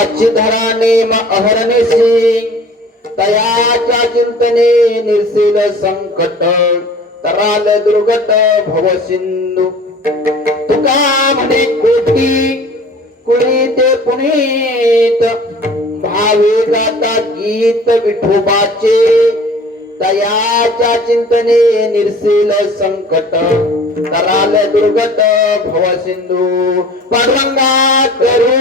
आजची धरा नेम अहर्निशी तयाच्या चिंतने निर्शील संकट तराल दुर्गत भव सिंधू तुका म्हणे कोटी कुणी ते पुनीत भावे गाता गीत विठोबाचे तयाच्या चिंतने निर्शील संकट तराल दुर्गत भव सिंधू पांडुरंगा करू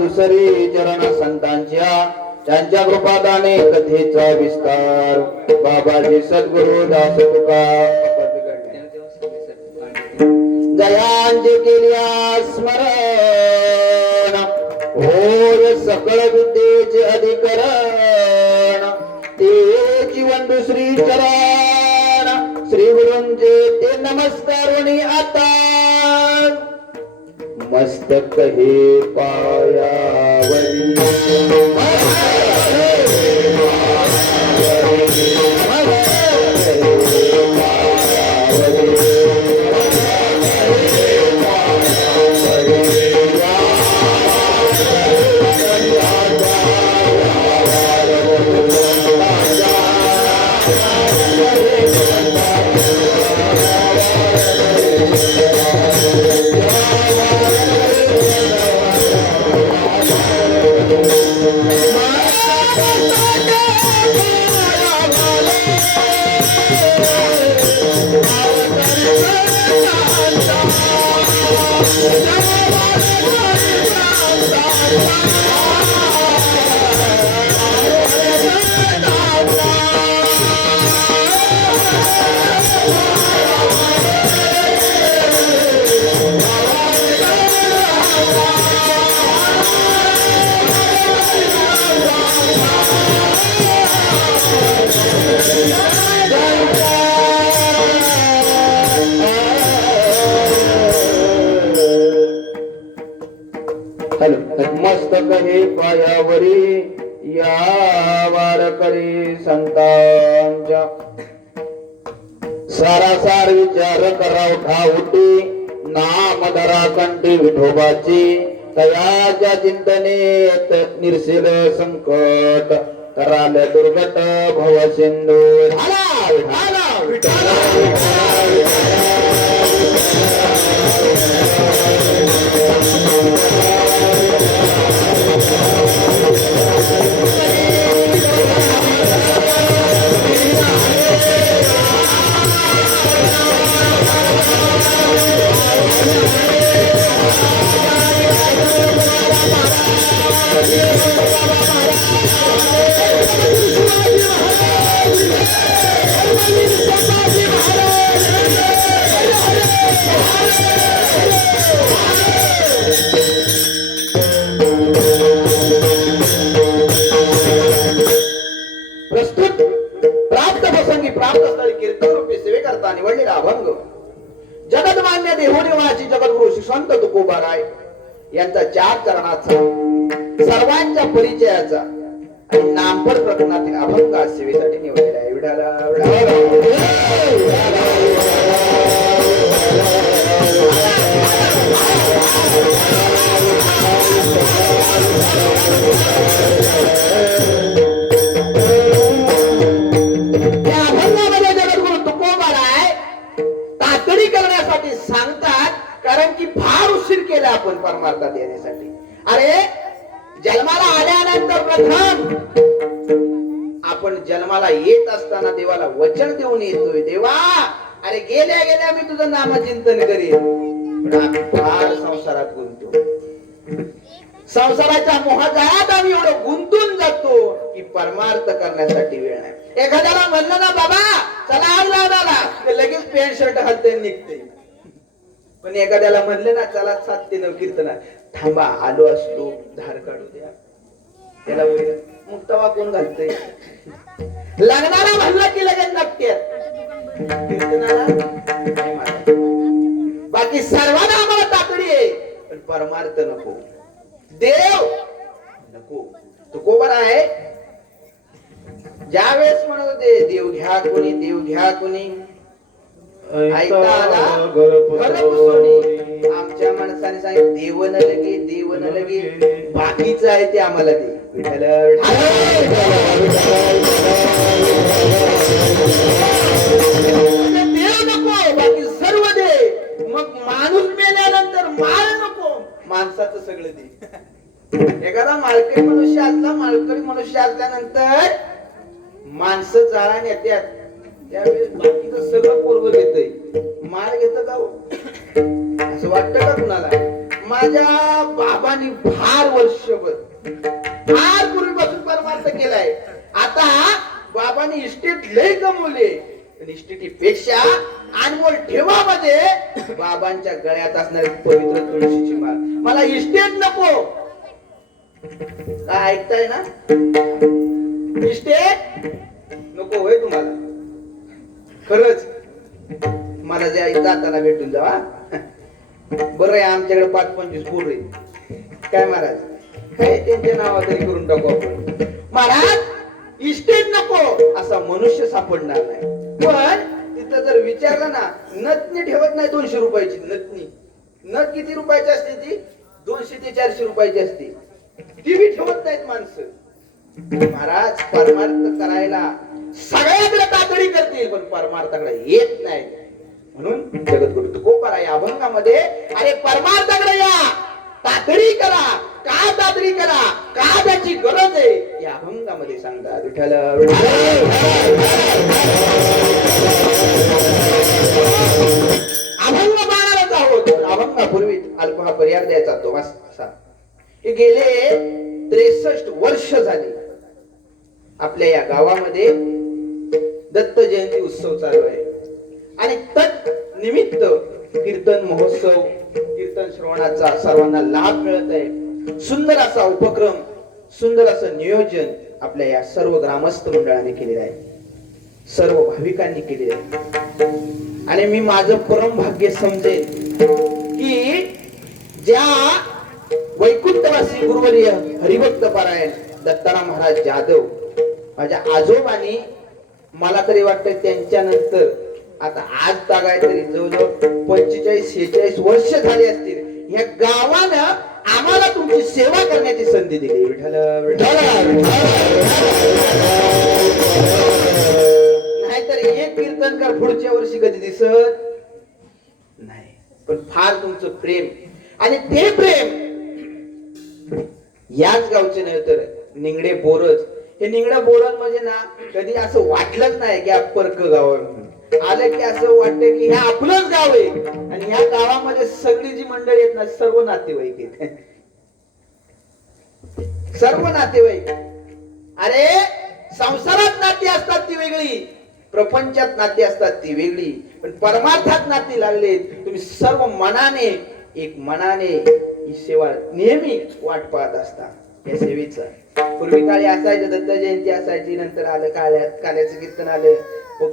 दुसरी चरण संतांच्या त्यांच्या कृपादाने कथेचा विस्तार बाबाजी सद्गुरु दास तुका जयांचे केल्या स्मरण होय सकळ विद्येचे अधिकरण ते जीवन दुसरी चरण श्री गुरूंचे ते नमस्कारुणी आता मस्तक हे पायावरी मस्तक हे पायावरी या वारकरी संतांच्या सारासार विचार कराव ठाऊटी नाम धरा कंठी विठोबाची तयाच्या चिंतनेत निर्शील संकट कराल दुर्गट भव सिंधू प्रस्तुत प्राप्त प्रसंगी प्राप्त स्थळी कीर्तन रूपी सेवे करता निवडलेला अभंग जगतमान्य देहोनिवासी जगद्गुरु श्रीसंत तुकोबाराय यांचा 4 चरणाचा सर्वांच्या परिचयाचा आणि नामपद प्रकरणातील अभंग सेवेसाठी निवडलेला आहे. या अभंगामध्ये जगद्गुरु तुकोबाराय तातडी करण्यासाठी सांगतात, कारण की फार उशीर केला आपण परमार्थात येण्यासाठी. अरे जन्माला आल्यानंतर प्रथम आपण जन्माला येत असताना देवाला वचन देऊन येतोय, देवा अरे गेल्या गेल्या मी तुझं नामचिंतन करीन. पण आम्ही फार संसारात गुंततो, संसाराच्या मोहजाळ्यात आम्ही एवढं गुंतून जातो की परमार्थ करण्यासाठी वेळ नाही. एखाद्याला म्हणलं ना बाबा चला आज दादाला, लगेच पॅन्ट शर्ट घालते निघते. पण एखाद्याला म्हणले ना चला 7 ते 9 कीर्तना, थांबा आलो असतो धार काढू द्या, त्याला मुक्तवा कोण घालतय. लग्नाला म्हणलं की लगेच नक्कीच कीर्तनाला नाही म्हणत. बाकी सर्वांना आम्हाला तातडी आहे, पण परमार्थ नको, देव नको. तुकोबाराय ज्या वेळेस म्हणत होते देव घ्या कोणी, देव घ्या कोणी, ऐकता आला आमच्या माणसाने सांगितलं देव न लगे, देव न लगे, बाकीच आहे ते आम्हाला दे. देव नको बाकी सर्व दे. मग माणूस मेल्यानंतर माळ नको, माणसाचं सगळं दे. एखादा माळकरी मनुष्य असला, माळकरी मनुष्य असल्यानंतर माणसं जाळा नेत्यात, त्यावेळेस बाकीचं सगळं पोरग घेतय, माळ घेत का असं वाटतं का कुणाला. माझ्या बाबांनी फार वर्षभर फार पूर्वीपासून परमार्थ केलाय. आता बाबांनी इस्टेट लय कमवले, पण इस्टेटीपेक्षा अनमोल ठेवामध्ये बाबांच्या गळ्यात असणारी पवित्र तुळशीची माळ. मला इस्टेट नको, काय ऐकताय ना, इस्टेट नको होय तुम्हाला. खरंच मला जे आई जाताना भेटून जावा. बरं आहे आमच्याकडे 5-25 पोर आहे. काय महाराज काय त्यांच्या नावा तरी करून टाकू आपण. महाराज इस्टेट नको असा मनुष्य सापडणार नाही. पण तिथं जर विचारलं ना, नथनी ठेवत नाही 200 रुपयाची नथनी. नथ किती रुपयाची असते ती? 200 ते 400 रुपयाची असते. ती बी ठेवत नाहीत माणसं. महाराज परमार्थ करायला सगळ्याकडे तातडी करतील, पण परमार्थाकडे येत नाही. म्हणून जगद्गुरु तुकोबाराय या अभंगामध्ये अरे परमार्थाकडे या, तातडी करा. का तातडी करा, का त्याची गरज आहे या अभंगामध्ये सांगतात. विठ्ठल अभंग बाणालाच आहोत. अभंगापूर्वी अल्प हा पर्याय द्यायचा तो असा. हे गेले 63 वर्ष झाले आपल्या या गावामध्ये दत्त जयंती उत्सव चालू आहे. आणि तत् निमित्त कीर्तन महोत्सव, कीर्तन श्रवणाचा सर्वांना लाभ मिळत आहे. सुंदर असा उपक्रम, सुंदर असं नियोजन आपल्या या सर्व ग्रामस्थ मंडळाने केलेलं आहे, सर्व भाविकांनी केलेलं आहे. आणि मी माझं परम भाग्य समजेन की ज्या वैकुंठवासी वैकुंठवासी गुरुवर्य हरिभक्त पारायण दत्ताराम महाराज जाधव माझ्या आजोबांनी मला तरी वाटतं त्यांच्यानंतर आता आज तागाय तरी जवळजवळ 45-46 वर्ष झाली असतील ह्या गावानं आम्हाला तुमची सेवा करण्याची संधी दिली. विठ्ठल नाहीतर एक कीर्तनकार पुढच्या वर्षी कधी दिसत नाही. पण फार तुमचं प्रेम आणि ते प्रेम याच गावचे नाही तर निंगडे बोरज हे निंगडे बोरज म्हणजे ना कधी असं वाटलंच नाही की परक गाव आलं की असं वाटतं की हे आपलंच गाव आहे आणि ह्या गावामध्ये सगळी जी मंडळी आहेत ना सर्व नातेवाईक आहेत. सर्व नातेवाईक. अरे संसारात नाती असतात ती वेगळी, प्रपंचात नाती असतात ती वेगळी, पण परमार्थात नाती लागले तुम्ही सर्व मनाने एक मनाने ही सेवा नेहमी वाट पाहत असता. या सेवेचा पूर्वी काळी असायचं दत्त जयंती असायची, नंतर आलं काल्याचं कीर्तन आलं,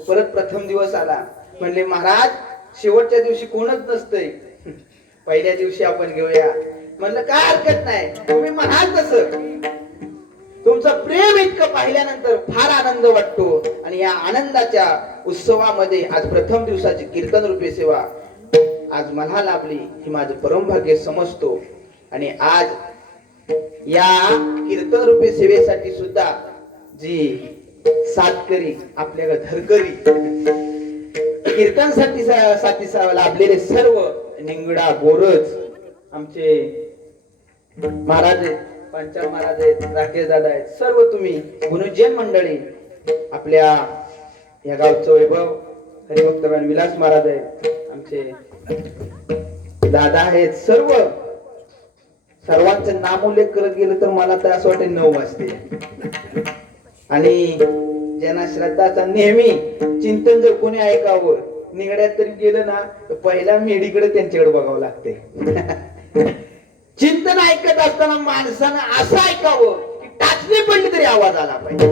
परत प्रथम दिवस आला. म्हणले महाराज शेवटच्या दिवशी कोणच नसतंय, पहिल्या दिवशी आपण घेऊया. म्हणलं काय हरकत नाही, तुम्ही म्हणाल तसं. तुमचं प्रेम इतकं पाहिल्यानंतर फार आनंद वाटतो आणि या आनंदाच्या उत्सवामध्ये आज प्रथम दिवसाची कीर्तन रूपी सेवा आज मला लाभली ही माझं परमभाग्य समजतो. आणि आज या कीर्तन रूपी सेवेसाठी सुद्धा जी सातकरी आपल्या धरकरी कीर्तनसाठी लाभलेले सर्व निंगडा बोरज आमचे महाराज आहेत, पंचाल महाराज आहेत, राकेश दादा आहेत, सर्व तुम्ही गुणजन मंडळी आपल्या या गावचं वैभव हरिभक्तवान विलास महाराज आहेत, आमचे दादा आहेत, सर्वांचं नामोल्लेख करत गेलं तर मला तर असं वाटतं 9 वाजते. आणि ज्यांना श्रद्धाचा नेहमी चिंतन जर कोणी ऐकावं निगड्यात तरी गेलं ना तर पहिल्या मेडीकडे त्यांच्याकडे बघावं लागते. चिंतन ऐकत असताना माणसानं असं ऐकावं की टाचणी पडली तरी आवाज आला पाहिजे.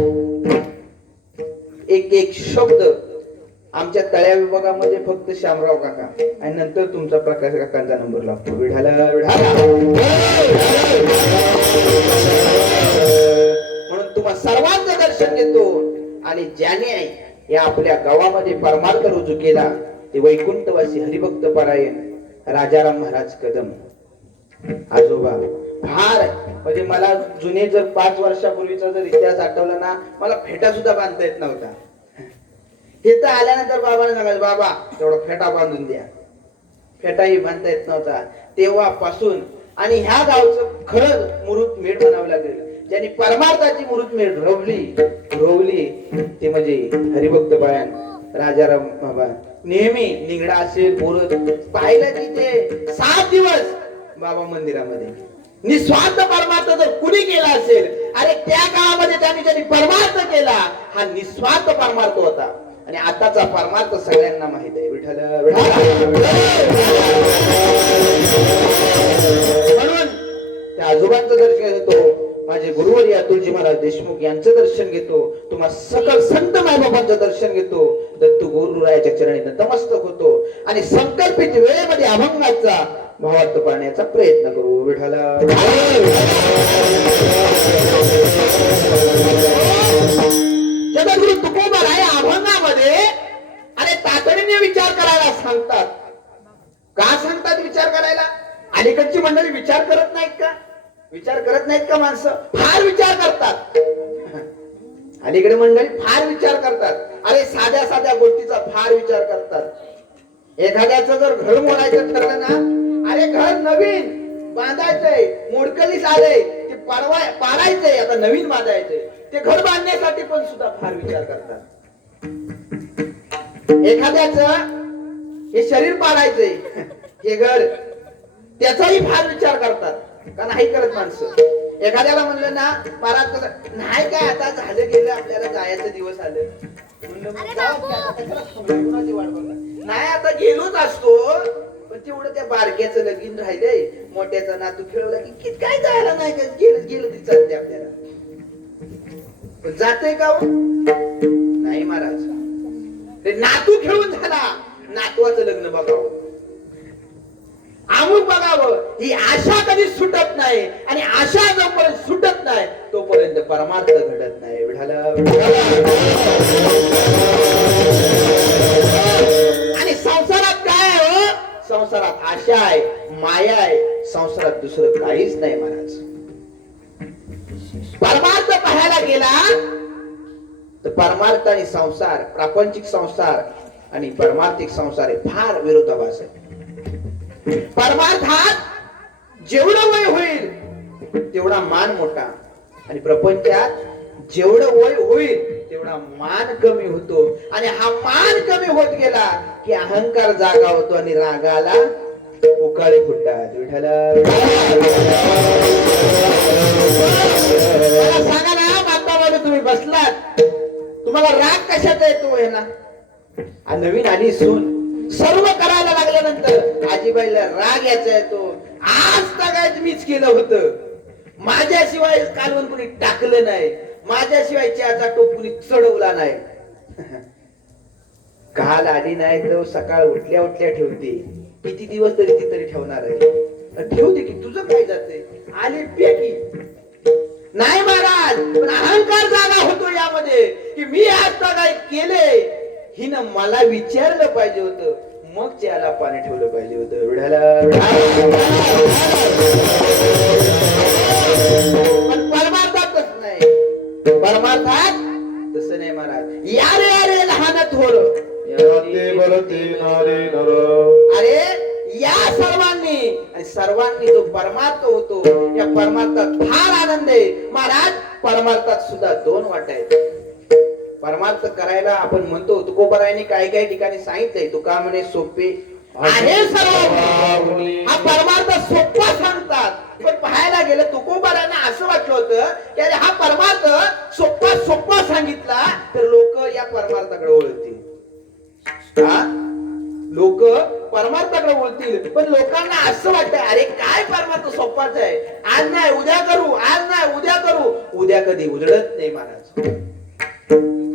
एक एक शब्द आमच्या तळ्या विभागामध्ये फक्त श्यामराव काका आणि नंतर तुमचा प्रकाश काकांचा नंबर लागतो. विढाला म्हणून तुम्हा सर्वांचं दर्शन घेतो. आणि ज्याने या आपल्या गावामध्ये परमार्थ रुजू केला ते वैकुंठवासी हरिभक्त पारायण राजाराम महाराज कदम आजोबा. फार म्हणजे मला जुने जर 5 वर्षापूर्वीचा जर इतिहास आठवला ना मला फेटा सुद्धा बांधता येत नव्हता. तिथं आल्यानंतर बाबाने सांगायचं बाबा तेवढा फेटा बांधून द्या. फेटाही बांधता येत नव्हता तेव्हापासून. आणि ह्या गावचं खरं मुहूर्त मेढ म्हणावं लागेल ज्यांनी परमार्थाची मुहूर्त मेढ रोवली ते म्हणजे हरिभक्त पारायण राजाराम बाबा. नेहमी निगडा असेल बोलत पाहिलं की ते 7 दिवस बाबा मंदिरामध्ये निस्वार्थ परमार्थ जर कुणी केला असेल अरे त्या काळामध्ये त्यांनी परमार्थ केला हा निस्वार्थ परमार्थ होता. आणि आताचा परमार्थ सगळ्यांना माहित आहे. विठ्ठल म्हणून त्या आजोबांचं दर्शन घेतो, माझे गुरुवर्य अतुलजी महाराज देशमुख यांचं दर्शन घेतो, तुम्हा सकल संत मायबाबांचं दर्शन घेतो, दत्तू गुरुरायाच्या चरणी नतमस्तक होतो आणि संकल्पित वेळेमध्ये अभंगाचा भावार्थ पाहण्याचा प्रयत्न करू. विठ्ठला जगद्गुरु तुकोबाराय अभंगामध्ये अरे तातडीने विचार करायला सांगतात. का सांगतात विचार करायला? अलीकडची मंडळी विचार करत नाहीत का? विचार करत नाहीत का? माणसं फार विचार करतात. अलीकडे मंडळी फार विचार करतात. अरे साध्या साध्या गोष्टीचा फार विचार करतात. एखाद्याचं जर घर मोडायचं ठरलं ना अरे घर नवीन बांधायचंय मोडकलीस आलंय ते पाडायचंय आता नवीन बांधायचंय ते घर बांधण्यासाठी पण सुद्धा फार विचार करतात. एखाद्याचं हे शरीर पाडायचंय हे घर त्याचाही फार विचार करतात का नाही करत माणसं? एखाद्याला म्हणलं ना महाराज कसं नाही काय आता झालं गेलं आपल्याला जायचं दिवस आलं नाही आता गेलोच असतो पण तेवढं त्या बारक्याचं लगीन राहिलंय मोठ्याचा नातू खेळवला की काय जायला नाही का गेलं तरी चालते आपल्याला. पण जाते का नाही महाराज ते नातू खेळून झाला नातवाचं लग्न बघावं. अमुक बघावं ही आशा कधी सुटत नाही, आणि आशा जोपर्यंत सुटत नाही तोपर्यंत परमार्थ घडत नाही. विठाला आणि संसारात काय आहे हो? संसारात आशा आहे, माया आहे, संसारात दुसरं काहीच नाही महाराज. परमार्थ पाहायला गेला तर परमार्थ आणि संसार, प्रापंचिक संसार आणि परमार्थिक संसार हे फार विरोधाभास आहे. परमार्थात जेवढं वय होईल तेवढा मान मोठा, आणि प्रपंचात जेवढं वय होईल तेवढा मान कमी होतो, आणि हा मान कमी होत गेला की अहंकार जागा होतो आणि रागाला उकाळे फुटतात. विठ्ठला सांगा ना, मातामध्ये तुम्ही बसलात, तुम्हाला राग कशाचा येतो आहे ना? नवीन आली सून सर्व करायला लागल्यानंतर आजीबाईला राग यायचा येतो. आज तगायत मीच केलं होतं, माझ्याशिवाय कालवण कुणी टाकलं नाही, माझ्याशिवाय चहाचा टोप कुणी चढवला नाही. काल आली नाही तर सकाळ उठल्या उठल्या ठेवते. किती दिवस तरी ती तरी ठेवणार आहे? ठेवते की, तुझं काय जाते? आली पेकी नाही महाराज, पण अहंकार जागा होतो यामध्ये की मी आज तगायत केले, हिनं मला विचारलं पाहिजे होतं, मग चहाला पाणी ठेवलं पाहिजे होतं. पण परमार्थातच नाही, परमार्थात तसं नाही महाराज. यारे यारे लहान थोर, अरे या सर्वांनी आणि सर्वांनी जो परमार्थ होतो या परमार्थात फार आनंद आहे महाराज. परमार्थात सुद्धा दोन वाटा आहेत. परमार्थ करायला आपण म्हणतो, तुकोबारायांनी काही काही ठिकाणी सांगितलंय, तुका म्हणे सोपे आहे सर्व, हा परमार्थ सोपा सांगतात. पण पाहायला गेलं तुकोबारायांना असं वाटलं होतं की अरे हा परमार्थ सोपा सोपा सांगितला तर लोक या परमार्थाकडे वळतील. लोक परमार्थाकडे वळतील, पण लोकांना असं वाटतं अरे काय परमार्थ सोपाच आहे, आज नाही उद्या करू, आज नाही उद्या करू. उद्या कधी उजळत नाही महाराज,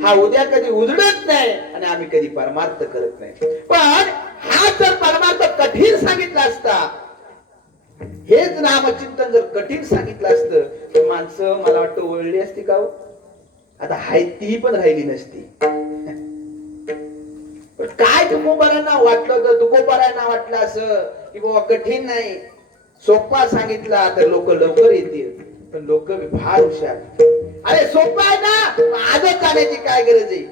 हा उद्या कधी उजळत नाही, आणि आम्ही कधी परमार्थ करत नाही. पण हा जर परमार्थ कठीण सांगितला असता, हेच नामचिंतन जर कठीण सांगितलं असतं तर माणसं मला वाटतं वळली असती का हो? आता हाय ती पण राहिली नसती. पण काय तुकोबारांना वाटलं होतं, तुकोबारांना वाटलं असं की बाबा कठीण नाही, सोपा सांगितला तर लोक लवकर येतील. पण लोक फार हुशार, अरे सोपा आहे ना, आजच जाण्याची काय गरज आहे,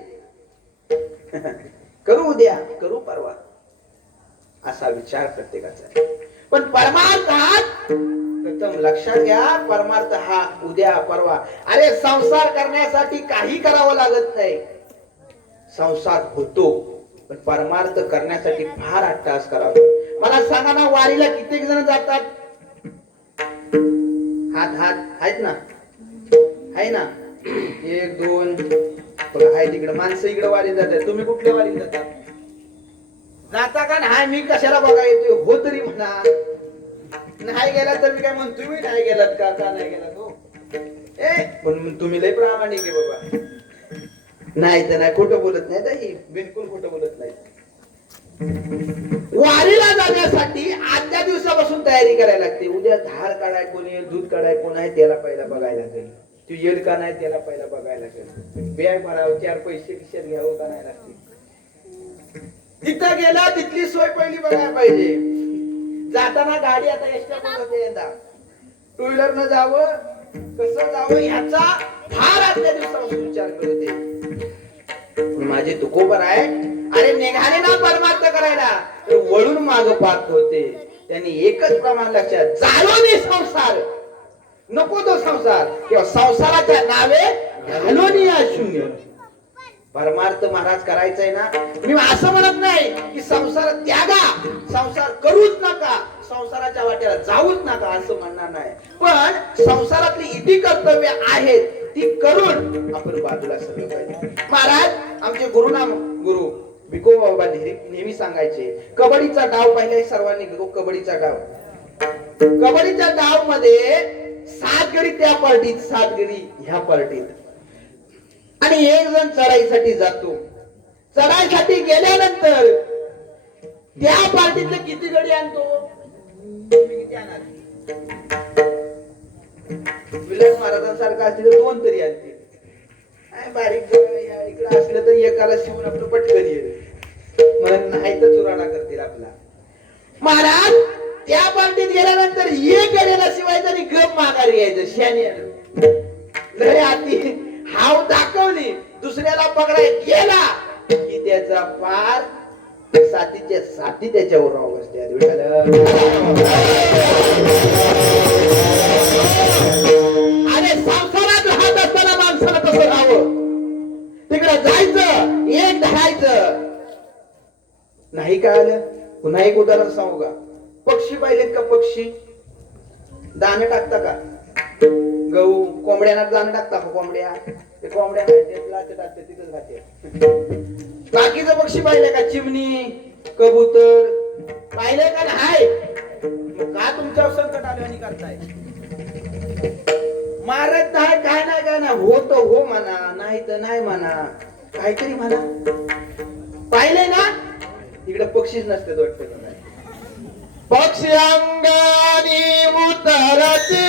करू उद्या, करू परवा, असा विचार प्रत्येकाचा आहे. पण परमार्थात प्रथम लक्षात घ्या, परमार्थ हा उद्या परवा. अरे संसार करण्यासाठी काही करावं लागत नाही, संसार होतो, पण परमार्थ करण्यासाठी फार अट्टास करावा. मला सांगा ना, वारीला कित्येक जण जातात? हात हात आहेत ना, आहे ना, एक दोन बघा, आहे तिकडे माणसं इकडे वारी जातात. तुम्ही कुठल्या वारी जाता? जाता का नाही? मी कशाला बघा येतोय? हो तरी म्हणा. नाही गेला तर मी काय म्हणतो, तुम्ही नाही गेलात का? का नाही गेलात हो? पण तुम्ही लय प्रामाणिक आहे बाबा. नाही तर नाही, खोटं बोलत नाही ताई, बिलकुल खोटं बोलत नाही. वारीला जाण्यासाठी आजच्या दिवसापासून तयारी करायला लागते. उद्या धार काढाय कोणी, दूध काढाय कोण आहे त्याला पहिला बघायला लागेल, तू येईल का नाही त्याला पहिला बघायला लागेल, बॅग भरावं, 4 पैसे खिशात घ्यावं का नाही लागते. तिथं गेला तिथली सोय पहिली बघायला पाहिजे. जाताना गाडी आता एसट्या टू व्हीलर न जावं, कसं जावं ह्याचा फार आजच्या दिवसापासून विचार करते. माझे तुकोबर आहे, अरे निघाले ना परमार्थ करायला तर वळून माग पाहत होते. त्यांनी एकच प्रमाण लक्षात, चालू दे संसार, नको तो संसार, किंवा संसाराच्या नावे घालून या शून्य. परमार्थ महाराज करायचा आहे ना, मी असं म्हणत नाही की संसार त्यागा, संसार करूच नका, संसाराच्या वाट्याला जाऊच नका, असं म्हणणार नाही. पण संसारातली इती कर्तव्य आहेत ती करून आपण बाजूला सरलं पाहिजे. महाराज आमचे गुरु भिको बाबा नेहमी सांगायचे, कबड्डीचा डाव पाहिलाय सर्वांनी, कबड्डीचा डाव. कबड्डीच्या डाव मध्ये 7 गडी त्या पार्टीत, 7 गडी ह्या पार्टीत, आणि एक जण चढाईसाठी जातो. चढाईसाठी गेल्यानंतर त्या पार्टीतले किती गडी आणतो? तुम्ही किती आणाल? विलास महाराजांसारखं असते तर 2 तरी आणते. काय बारीक इकडे असलं तर एकाला शिवून आपलं पटकन येईल. म्हणून नाही तर चुराणा करतील आपला. महाराज त्या पार्टीत गेल्यानंतर एक गेलेला शिवायचं आणि गप माघारी यायचं. शानी लय आती हाव दाखवली दुसऱ्याला पकडाय गेला की त्याचा पार साथीच्या साथी त्याच्यावर राहू असते. अरे संसारात राहत असताना माणसाला तसं राहावं. तिकडे जायचं एक धरायचं. नाही कळालं? पुन्हा एक उदाहरण सांगू का? पक्षी पाहिलेत का? पक्षी दाणे टाकता का? गहू कोंबड्यांना दाणे टाकता का? कोंबड्या ते कोंबड्या टाकते तिथंच राहते. बाकीचं पक्षी पाहिले का? चिमणी कबूतर पाहिले का? नाही. का तुमच्यावर संकट आलं आणि करताय? मारत नाही काय नाही काय नाही. हो तर हो म्हणा नाही तर नाही म्हणा. काहीतरी म्हणा. पाहिले ना इकडे पक्षीच नसते वाटतं. पक्षी अंगानी उतरते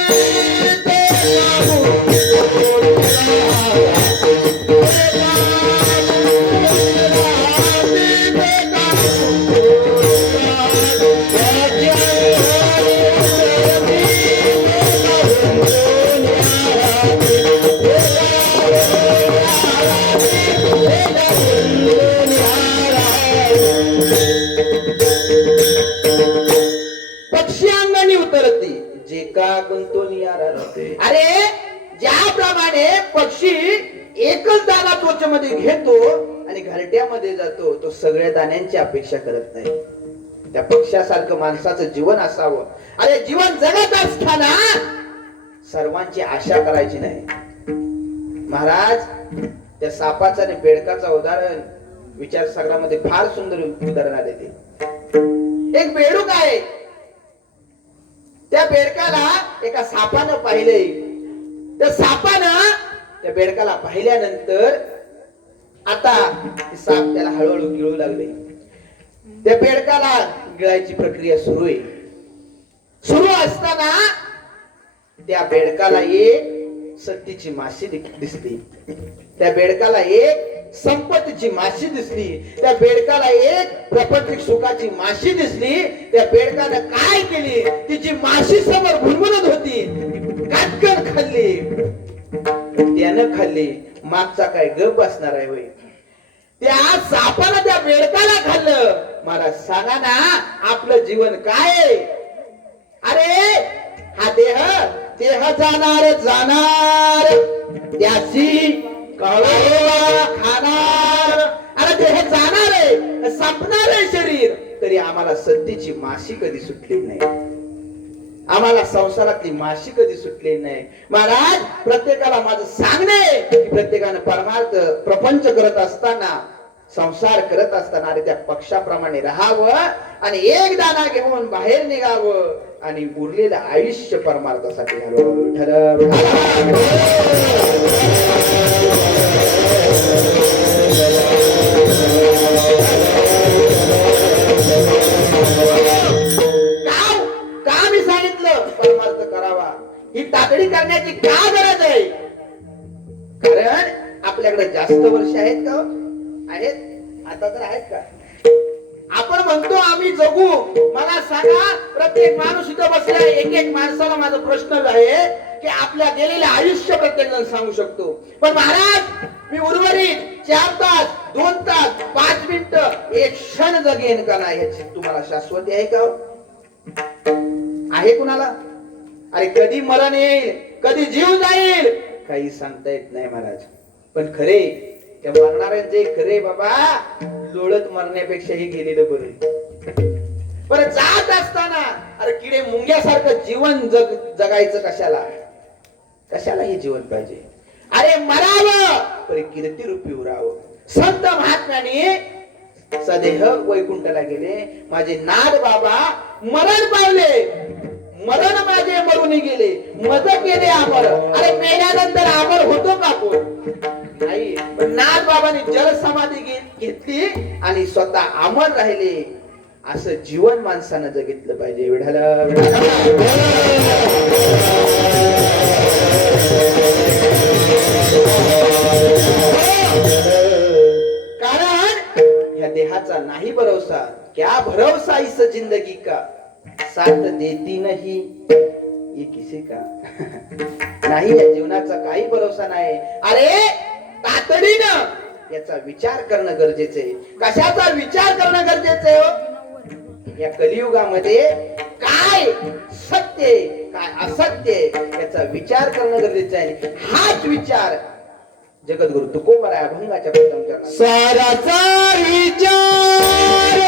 अरे ज्याप्रमाणे पक्षी एकच दाना चोचमध्ये घेतो आणि घरट्यामध्ये जातो तो सगळ्या दाण्यांची अपेक्षा करत नाही. त्या पक्षासारखं माणसाचं जीवन असावं. अरे जीवन जगत असताना सर्वांची आशा करायची नाही. महाराज त्या सापाचं आणि बेडकाचं उदाहरण विचार सागरामध्ये फार सुंदर उदाहरण आले. ते एक बेडूक आहे. त्या बेडकाला एका सापानं पाहिले. त्या सापानं त्या बेडकाला पाहिल्यानंतर आता साप त्याला हळूहळू गिळू लागले. त्या बेडकाला गिळायची प्रक्रिया सुरू आहे. सुरू असताना त्या बेडकाला एक सत्तीची माशी दिसली. त्या बेडकाला एक संपत्तीची माशी दिसली. त्या बेडकाला एक प्रापंचिक सुखाची माशी दिसली. त्या बेडकानं काय केली? तिची माशी समोर भुणभुणत होती. काटकन खाल्ली. त्यानं खाल्ली. मागचा काय गप असणार आहे होय? त्या सापानं त्या बेडकाला खाल्लं. मला सांगा ना आपलं जीवन काय? अरे हा देह जाणार जाणार त्याची खाणार. अरे देह जाणार आहे संपणार आहे शरीर. तरी आम्हाला सत्तेची माशी कधी सुटली नाही. आम्हाला संसारातली माशी कधी सुटली नाही. महाराज प्रत्येकाला माझं सांगणे की प्रत्येकानं परमार्थ प्रपंच करत असताना संसार करत असताना अरे त्या पक्षाप्रमाणे राहावं आणि एक दाना घेऊन बाहेर निघावं आणि उरलेलं आयुष्य परमार्थासाठी घालवावं. का मी सांगितलं परमार्थ करावा? ही तातडी करण्याची का गरज आहे? कारण आपल्याकडे जास्त वर्ष आहेत का? आहेत? आता तर आहेत का? आपण म्हणतो आम्ही जगू. मला सांगा प्रत्येक माणूस इथं बसलाय. एक एक माणसाला माझा प्रश्न आहे की आपल्या गेलेले आयुष्य प्रत्येक जण सांगू शकतो. पण महाराज मी उर्वरित 4 तास 2 तास 5 मिनिटं एक क्षण जगेन का नाही याची तुम्हाला शाश्वती आहे का? आहे कुणाला? अरे कधी मरण येईल कधी जीव जाईल काही सांगता येत नाही महाराज. पण खरे त्या मरणाऱ्यांचे खरे बाबा लोळत मरण्यापेक्षा हे गेलेलं बरं. पण जात असताना अरे किडे मुंग्यासारखं जीवन जगायचं कशाला? कशाला हे जीवन पाहिजे? अरे मरावं पण कीर्ती रूपी उरावं. संत महात्म्याने सदेह वैकुंठाला गेले. माझे नाथ बाबा मरण पावले. मरण माझे मरून गेले. मज केले अमर. अरे मेल्यानंतर अमर होतो का कोण? नाही. पण नाथ बाबांनी जल समाधी घेतली आणि स्वतः अमर राहिले. असं जीवन माणसानं जगितलं पाहिजे. विढाला कारण या देहाचा नाही भरोसा. क्या भरोसा इस जिंदगी का, साथ देती नहीं ये किसी का. नाही, या जीवनाचा काही भरोसा नाही. अरे तातडीनं याचा विचार करणं गरजेचं आहे. कशाचा विचार करणं गरजेचं आहे हो? या कलियुगामध्ये काय सत्य आहे, काय असत्य आहे याचा विचार करणं गरजेचं आहे. हाच विचार जगद्गुरु तुकोबराय अभंगाच्या प्रथम चरणात साराचा विचार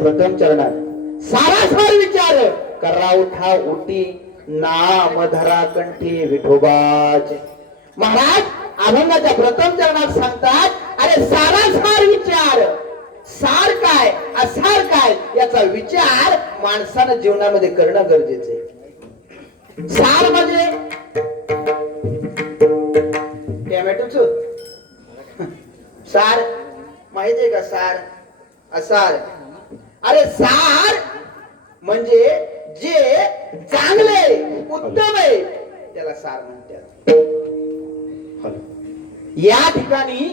प्रथम चरणात सारासार विचार करा उठा उठी नाम धरा कंठी विठोबाचे. महाराज अभंगाच्या प्रथम चरणात सांगतात, अरे सारासार विचार. सार काय असार काय याचा विचार माणसानं जीवनामध्ये करणं गरजेचं आहे. सार म्हणजे टॅमॅटोच सार माहितीये का? सार असार. अरे सार म्हणजे जे चांगले उत्तम आहे त्याला सार म्हणतात. या ठिकाणी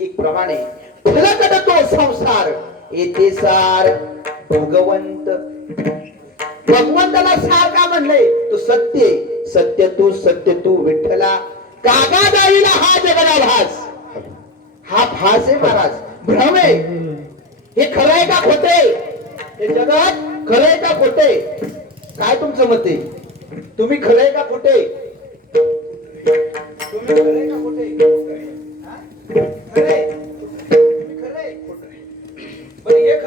एक प्रमाणे फलकत तो संसार येथे सार भगवंत. भगवंताला सार का म्हणले? तो सत्य. सत्य तू विठ्ठला कागा दाईला हा जगला भास. हा भास आहे महाराज, भ्रम आहे. हे खरं आहे का खोटे? हे जगात खरं आहे का खोटे? काय तुमचं मत आहे? तुम्ही खरं आहे का खोटे? तुम्ही खरं आहे का खोटे? खरे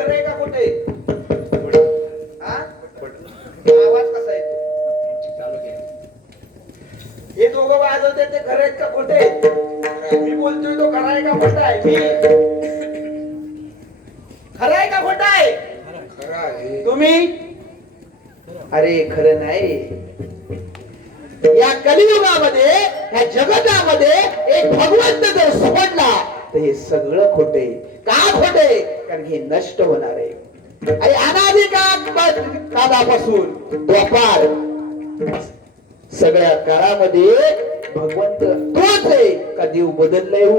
खरं आहे का खोटे? आवाज कसा येतो? हे दोघं वाजवते ते खरं आहेत का खोटे? मी बोलतोय तो खरा आहे का खोटा आहे? मी खरं आहे का खोटा आहे? तुम्ही? अरे खरं नाही. या कलियुगामध्ये, या जगतामध्ये एक भगवंत जर सोडला तर हे सगळं खोटे. का खोटे? कारण हे नष्ट होणार आहे. आणि अनादी काळापासून द्वापार सगळ्या काळामध्ये भगवंत तोच आहे. का देव बदललाय? हो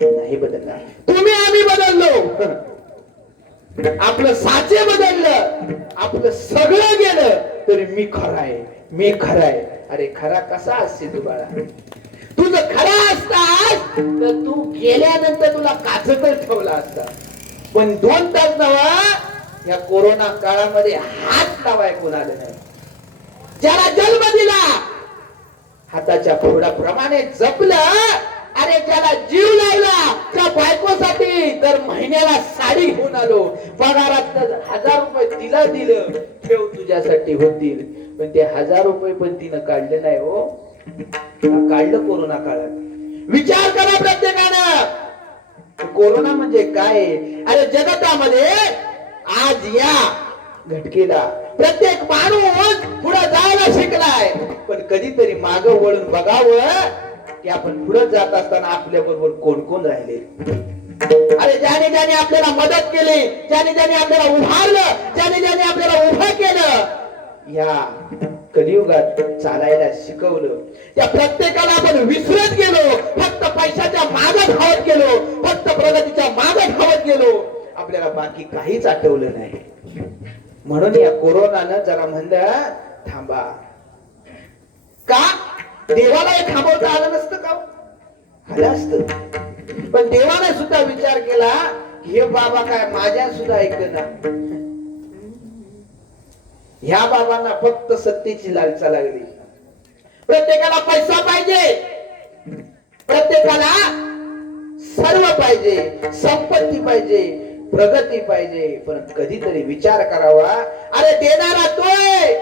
नाही बदलला. तुम्ही आम्ही बदललो. आपलं साचे बदललं, आपलं सगळं गेलं तरी मी खरा आहे, मी खरा आहे. अरे खरा कसा असते तू बाळा? तू जर खरा असतास तर तू गेल्यानंतर तुला काचतर ठेवला असता. पण 2 तास नवा या कोरोना काळामध्ये हात लावाय कोणाला नाही. ज्याला जन्म दिला हाताच्या फोडाप्रमाणे जपलं. अरे ज्याला जीव लावला, त्या बायकोसाठी दर महिन्याला साडी घेऊन आलो, पगारात 1000 रुपये तिला दिलं, ठेव तुझ्यासाठी होतील. पण ते 1000 रुपये पण तिनं काढले नाही. हो काढलं कोरोना काळात. विचार करा प्रत्येकानं, कोरोना म्हणजे काय? अरे जगतामध्ये आज या घटकेला प्रत्येक माणूस पुढे जायला शिकलाय. पण कधीतरी मागं वळून बघावं की आपण पुढे जात असताना आपल्या बरोबर कोण कोण राहिले. अरे ज्याने ज्याने आपल्याला मदत केली, ज्याने ज्याने आपल्याला उभारलं, ज्याने ज्याने आपल्याला उभं केलं, या कलियुगात चालायला शिकवलं, त्या प्रत्येकाला आपण विसरत गेलो. फक्त पैशाच्या मागे धावत गेलो, फक्त प्रगतीच्या मागे धावत गेलो. आपल्याला बाकी काहीच आठवलं नाही. म्हणून या कोरोनानं जरा म्हणलं थांबा. का? देवाला हे थांबवता आलं नसतं का? आलं असतं. पण देवाने सुद्धा विचार केला हे बाबा काय माझ्या सुद्धा ऐकना. ह्या बाबांना फक्त सत्तेची लालसा लागली. प्रत्येकाला पैसा पाहिजे, प्रत्येकाला सर्व पाहिजे, संपत्ती पाहिजे, प्रगती पाहिजे. पण कधीतरी विचार करावा, अरे देणारा तोय.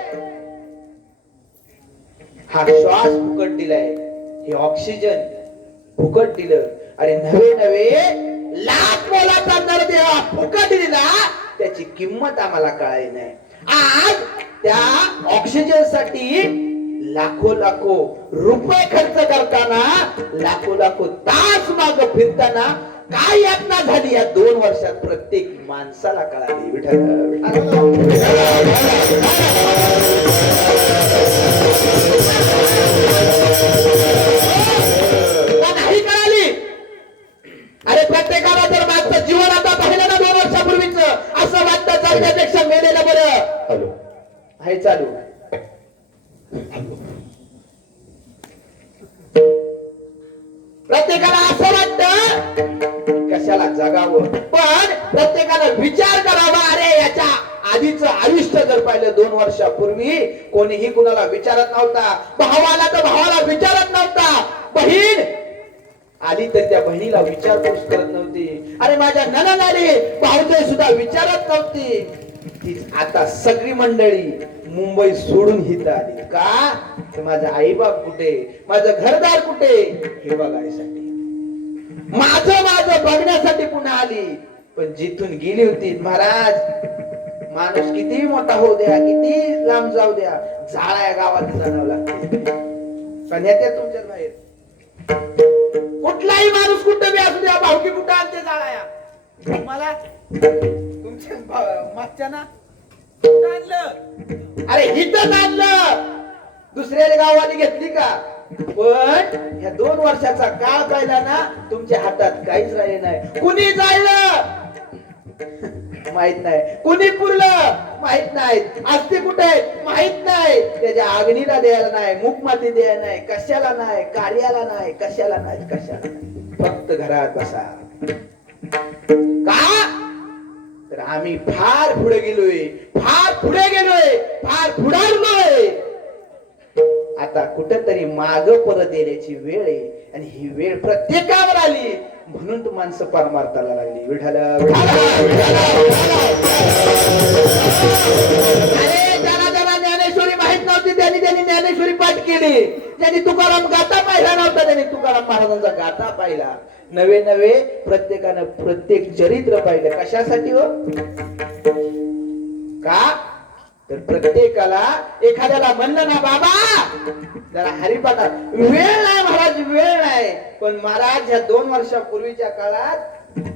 हा श्वास फुकट दिलाय, हे ऑक्सिजन फुकट दिलं. अरे नवे नवे लाख मोलाचा नरदेवा फुकट दिला, त्याची किंमत आम्हाला कळाली नाही. आज त्या ऑक्सिजन साठी लाखो लाखो रुपये खर्च करताना, लाखो लाखो तास माग फिरताना काय यातना झाली या 2 वर्षात प्रत्येक माणसाला कळाली. विठ्ठल नाही कळाली. अरे प्रत्येकाला जर मागचं जीवन आता पाहिलं ना 2 वर्षापूर्वीच, असं वाटतं जगण्यापेक्षा मेलेलं बरं. हॅलो आहे चालू. प्रत्येकाला असं वाटतं कशाला जगावं. पण प्रत्येकाला विचार करावा, अरे याच्या आधीच आयुष्य जर पाहिलं 2 वर्षापूर्वी कोणीही कुणाला विचारत नव्हता. भावाला तर भावाला विचारत नव्हता, बहीण आली तर त्या बहिणीला विचारपूस करत नव्हती. अरे माझ्या नणंद आली, भाऊजे सुद्धा विचारत नव्हती. आता सगळी मंडळी मुंबई सोडून हित आली. का? माझा आईबाप कुठे, माझं घरदार कुठे हे बघायसाठी, माझं माझं बघण्यासाठी पुन्हा आली. पण जिथून गेली होती महाराज, माणूस किती मोठा होऊ द्या, किती लांब जाऊ द्या, झाळा या गावात जाणवं लागते. पण येत्या तुमच्या बाहेर कुठलाही माणूस कुठं बी असू द्या, भावकी कुठं आणते जाळाया. मला तुमच्या मागच्या ना आणलं, अरे हिथंच आणलं, दुसऱ्या गावाने घेतली का? पण ह्या 2 वर्षाचा काळ पाहिला ना, तुमच्या हातात काहीच राहिले नाही. कुणी जायलं माहित नाही, कुणी पुरलं माहित नाही, आस्ती कुठे आहे माहित नाही, त्याच्या अग्नीला द्यायला नाही, मुखमाती द्यायला नाही, कशाला नाही, कार्याला नाही, कशाला नाही, कशाला नाही. फक्त घरात बसा. का? तर आम्ही फार पुढे गेलोय, फार पुढे गेलोय, फार पुढारलोय. आता कुठेतरी माग परत येण्याची वेळ आहे. आणि ही वेळ प्रत्येकावर आली. म्हणून तू माणसं परमार्थाला लागली. विठाला अरे ज्यांना ज्ञानेश्वरी माहित नव्हती त्यांनी ज्ञानेश्वरी पाठ केली. ज्यांनी तुकाराम गाता पाहिला नव्हता त्यांनी तुकाराम महाराजांचा गाता पाहिला. नवे नवे प्रत्येकानं प्रत्येक चरित्र पाहिलं. कशासाठी हो? का तर प्रत्येकाला एखाद्याला म्हणलं ना बाबा जरा हरिपाठात वेळ नाही महाराज, वेळ नाही. पण महाराज ह्या 2 वर्षापूर्वीच्या काळात,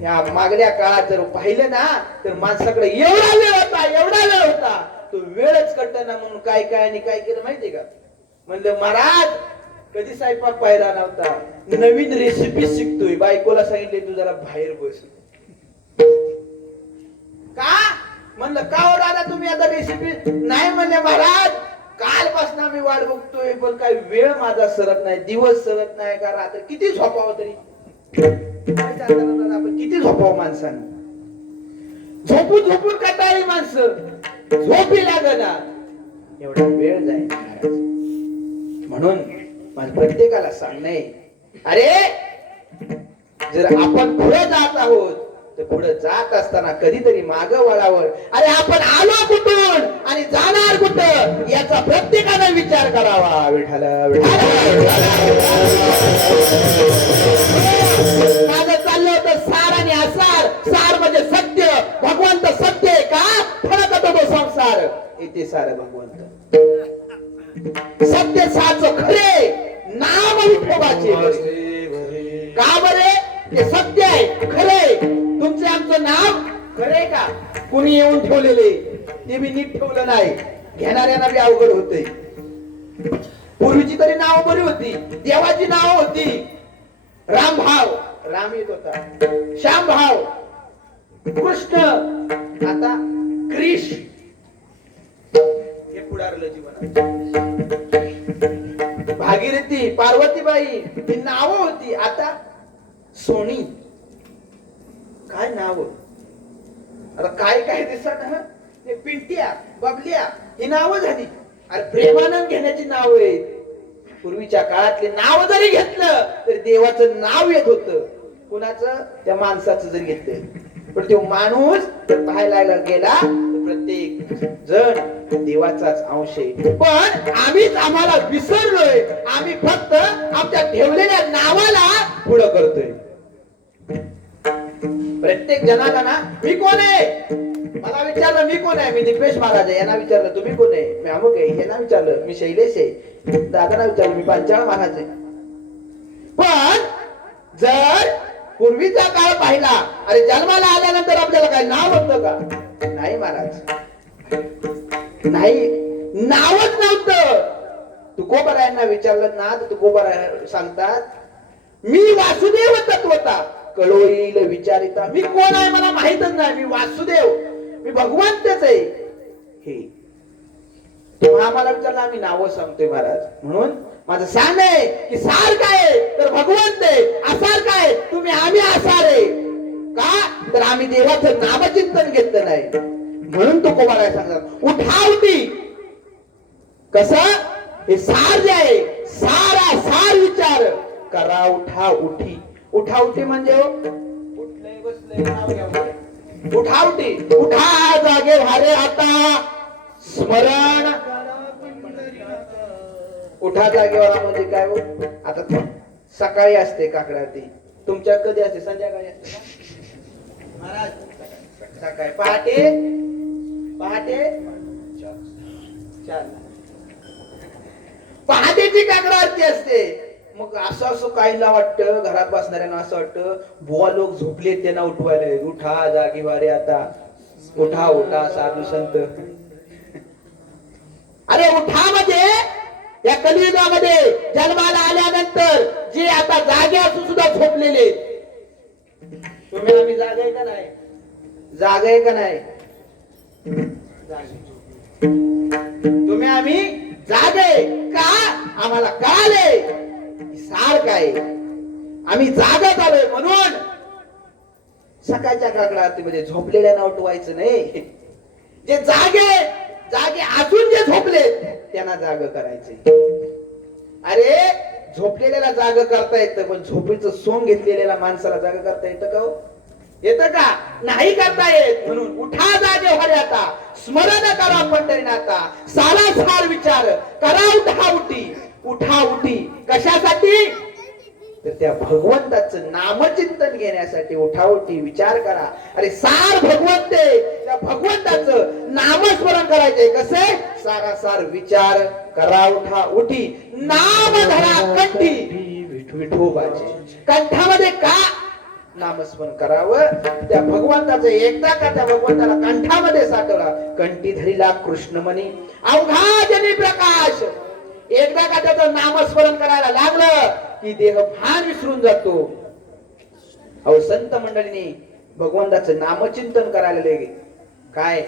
या मागल्या काळात जर पाहिलं ना तर माणसाकडे एवढा वेळ होता तो वेळच कटना. म्हणून काय आणि काय केलं माहितीये का? म्हणलं महाराज कधी स्वयंपाक पाहिला नव्हता, नवीन रेसिपी शिकतोय. बायकोला सांगितले तू जरा बाहेर बस. का म्हणलं का हो दादा तुम्ही आता रेसिपी नाही म्हणले महाराज कालपासून मी वाट बघतोय पण काही वेळ माझा सरत नाही, दिवस सरत नाही. का रात्र किती झोपावं तरी आपण किती झोपावं माणसानं. झोपून कंटाळली माणसं, झोपी लागना. एवढा वेळ जाईल महाराज. म्हणून माझं प्रत्येकाला सांगणे, अरे जर आपण पुढे जात आहोत तर पुढे जात असताना कधीतरी माग वळावर. अरे आपण आलो कुठून आणि जाणार कुठं याचा प्रत्येकाने विचार करावा. विठाला माझं चाललं होतं सार आणि असार. सार म्हणजे सत्य, भगवंत सत्य आहे का? फरक होतो तो संसार. इथे सार भगवंत सत्य साच खरे नाम विठोबाचे. का बरे? ते सत्य आहे, खरे. तुमचे आमचं नाव खरे का? कुणी येऊन ठेवलेले ते मी नीट ठेवलं नाही. घेणाऱ्यांना बी अवघड होते. पूर्वीची तरी नाव बरी होती, देवाची नाव होती. राम भाव, राम येत होता. श्याम भाव, कृष्ण, आता क्रिश. हे पुढारलं जीवनात. भागीरथी, पार्वतीबाई ही नाव होती. आता सोनी. काय नाव? आता काय दिसत ना ते पिंट्या, बबल्या ही नाव झाली. अरे प्रेमानंद घेण्याची नाव आहेत. पूर्वीच्या काळातले नाव जरी घेतलं तरी देवाचं नाव येत होतं. कुणाचं? त्या माणसाचं जरी घेतलं पण तो माणूस पाहायला गेला तर प्रत्येक जण देवाचाच अंश आहे. पण आम्हाला विसरलोय. आम्ही फक्त आमच्या ठेवलेल्या नावाला पुढं करतोय. प्रत्येक जणाला ना मी कोण आहे, मला विचारलं मी कोण आहे, मी दीपेश महाराज आहे. यांना विचारलं तुम्ही कोण आहे, मी अमुक आहे. यांना विचारलं मी शैलेश आहे. दादांना विचारलं मी पांचाळ महाराज आहे. पण जर पूर्वीचा काळ पाहिला, अरे जन्माला आल्यानंतर आपल्याला काय नाव होतं का? नाही महाराज, नाही, नावच नव्हतं. तुकोबारायांना विचारलं ना तर तुकोबाराय सांगतात मी वासुदेव तत्वता कळोईल विचारिता. मी कोण आहे मला माहितच नाही. मी वासुदेव, मी भगवंतच आहे. हे आम्हाला विचारलं आम्ही नाव सांगतोय महाराज. म्हणून माझं सांग आहे की सार काय तर भगवंत आहे, असार काय तुम्ही आम्ही असार आहे. का तर आम्ही देवाचं नामचिंतन घेतलं नाही. म्हणून तो कोबाराय सांगतात उठावती. कसं? हे सार जे आहे, सार विचार करा. उठी उठावटी म्हणजे उठले बसले नाव घ्या. उठावटी, उठा जागे भारे आता स्मरण. उठा जागेवाला म्हणजे काय हो? आता सकाळी असते काकडा ती, तुमच्या कधी असते? संध्याकाळी असते महाराज. सकाळी पहाटे 4 पहाटेची काकडा आरती असते. मग असं काहीला वाटतं, घरात बसणाऱ्यांना असं वाटतं बुवा लोक झोपले त्यांना उठवायला. उठा जागी वारे आता, उठा साधू संत. अरे उठा म्हणजे या कलियुगामध्ये जन्माला आल्यानंतर जे आता जागे असून सुद्धा झोपलेले. तुम्ही आम्ही जागे आहे का नाही? जागे आहे का नाही? तुम्ही आम्ही जागे का? आम्हाला कळाले सार काय, आम्ही जागत आलोय. म्हणून सकाळच्या काकडा आरतीमध्ये झोपलेल्यांना उठवायचं नाही. जे जागे असून जे झोपले त्यांना जाग करायचे. अरे झोपलेल्याला जाग करता येतं, पण झोपेचं सोंग घेतलेल्या माणसाला जाग करता येतं का हो? येतं का? नाही करता येत. म्हणून उठा जागे व्हाले आता, स्मरण करा पंढरीनाथा, सारा सार विचार करा उठा उठी. उठा उठी कशासाठी? तर त्या भगवंताचं नामचिंतन घेण्यासाठी उठाउठी विचार करा. अरे सार भगवंत आहे, त्या भगवंताचं नामस्मरण करायचंय. कसे? सारासार विचार करा उठा उठी, नाम धरा कंठी विठोबाचे. कंठामध्ये का नामस्मरण करावं? त्या भगवंताचं एकदा का त्या भगवंताला कंठामध्ये साठवला. कंठी धरीला कृष्णमणी अवघा जनी प्रकाश. एकदा का त्याचं नामस्मरण करायला लागलं की देह भान विसरून जातो. अहो संत मंडळीने भगवंताचं नामचिंतन करायला लागे. काय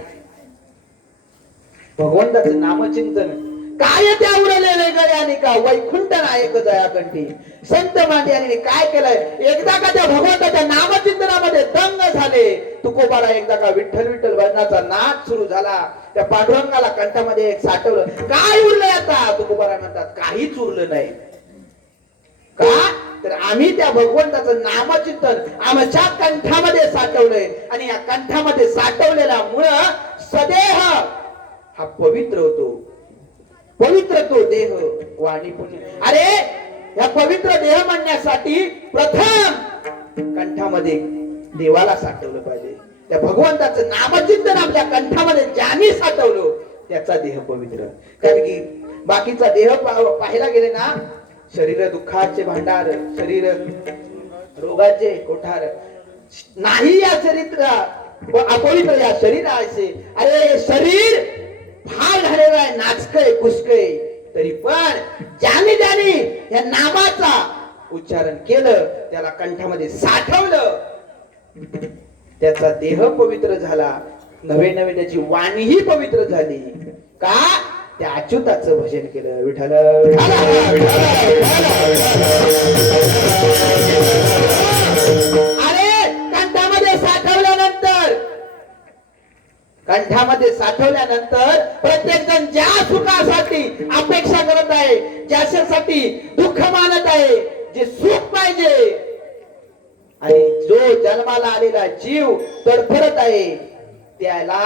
भगवंताचं नामचिंतन काय? त्या उरलेले गळ्याने का वैकुंठ नायक जया कंठी. संत मांडियाने काय केलंय? एकदा का त्या भगवंताच्या नामचिंतनामध्ये दंग झाले. तुकोबाला एकदा का विठ्ठल विठ्ठल भजनाचा नाद सुरू झाला. त्या पांडुरंगाला कंठामध्ये एक साठवलं. काय उरलंय आता? तुकोबाला म्हणतात काहीच उरलं नाही. का? तर आम्ही त्या भगवंताचं नामचिंतन आमच्या कंठामध्ये साठवलंय. आणि या कंठामध्ये साठवलेला मुळे सदेह हा पवित्र होतो. पवित्र तो देह वाणी पुण्य. अरे या पवित्र देह म्हणण्यासाठी प्रथम कंठामध्ये देवाला साठवलं पाहिजे. त्या भगवंताचं नामचिंतन आपल्या कंठामध्ये ज्याने साठवलं त्याचा देह पवित्र. कारण की बाकीचा देह पाहायला गेले ना, शरीर दुःखाचे भांडार, शरीर रोगाचे कोठार. नाही या चरित्र अपवित्र या शरीराचे. अरे शरीर फार झालेलं आहे, नाचकय कुसकय, तरी पण ज्याने ज्याने या नामाचा उच्चारण केलं, त्याला कंठामध्ये साठवलं, त्याचा देह पवित्र झाला. नवे नवे त्याची वाणीही पवित्र झाली. का? त्या अच्युताचं भजन केलं. विठ्ठल अरे कंठामध्ये साठवल्यानंतर प्रत्येक जण ज्या सुखासाठी अपेक्षा करत आहे, ज्याच्यासाठी दुःख मानत आहे, जे सुख पाहिजे, आणि जो जन्माला आलेला जीव तडफडत आहे, त्याला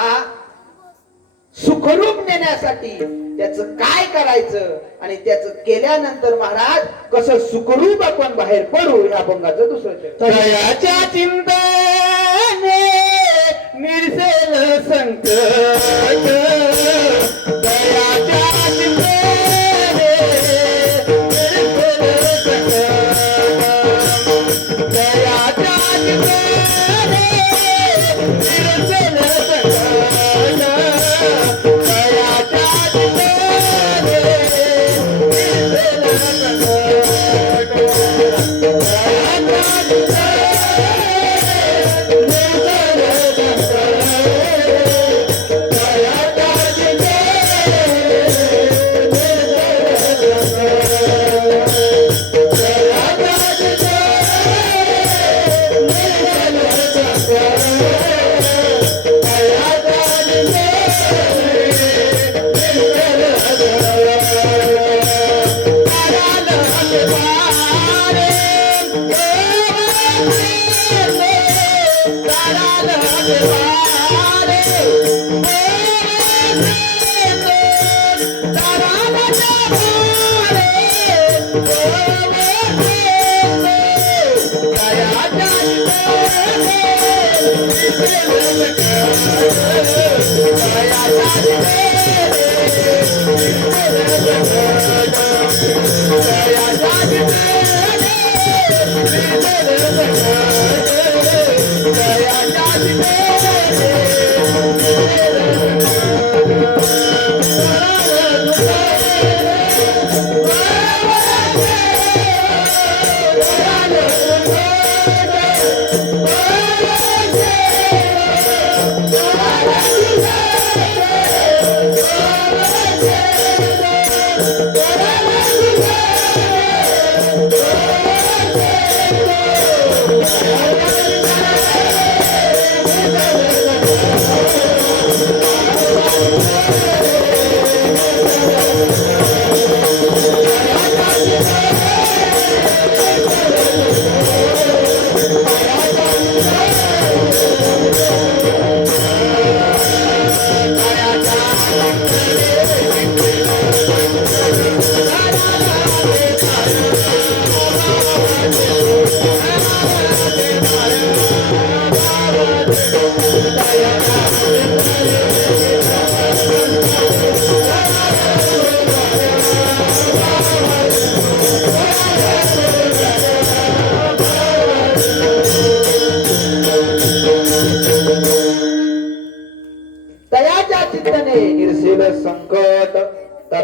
सुखरूप नेण्यासाठी त्याचं काय करायचं आणि त्याचं केल्यानंतर महाराज कसं सुखरूप आपण बाहेर पडू, या अभंगाचं दुसरं तयाच्या चिंतने निरसेल संकट, तयाच्या चिंतने निरसेल संकट, तयाच्या चिंतने निरसेल संकट, तयाच्या चिंतने निरसेल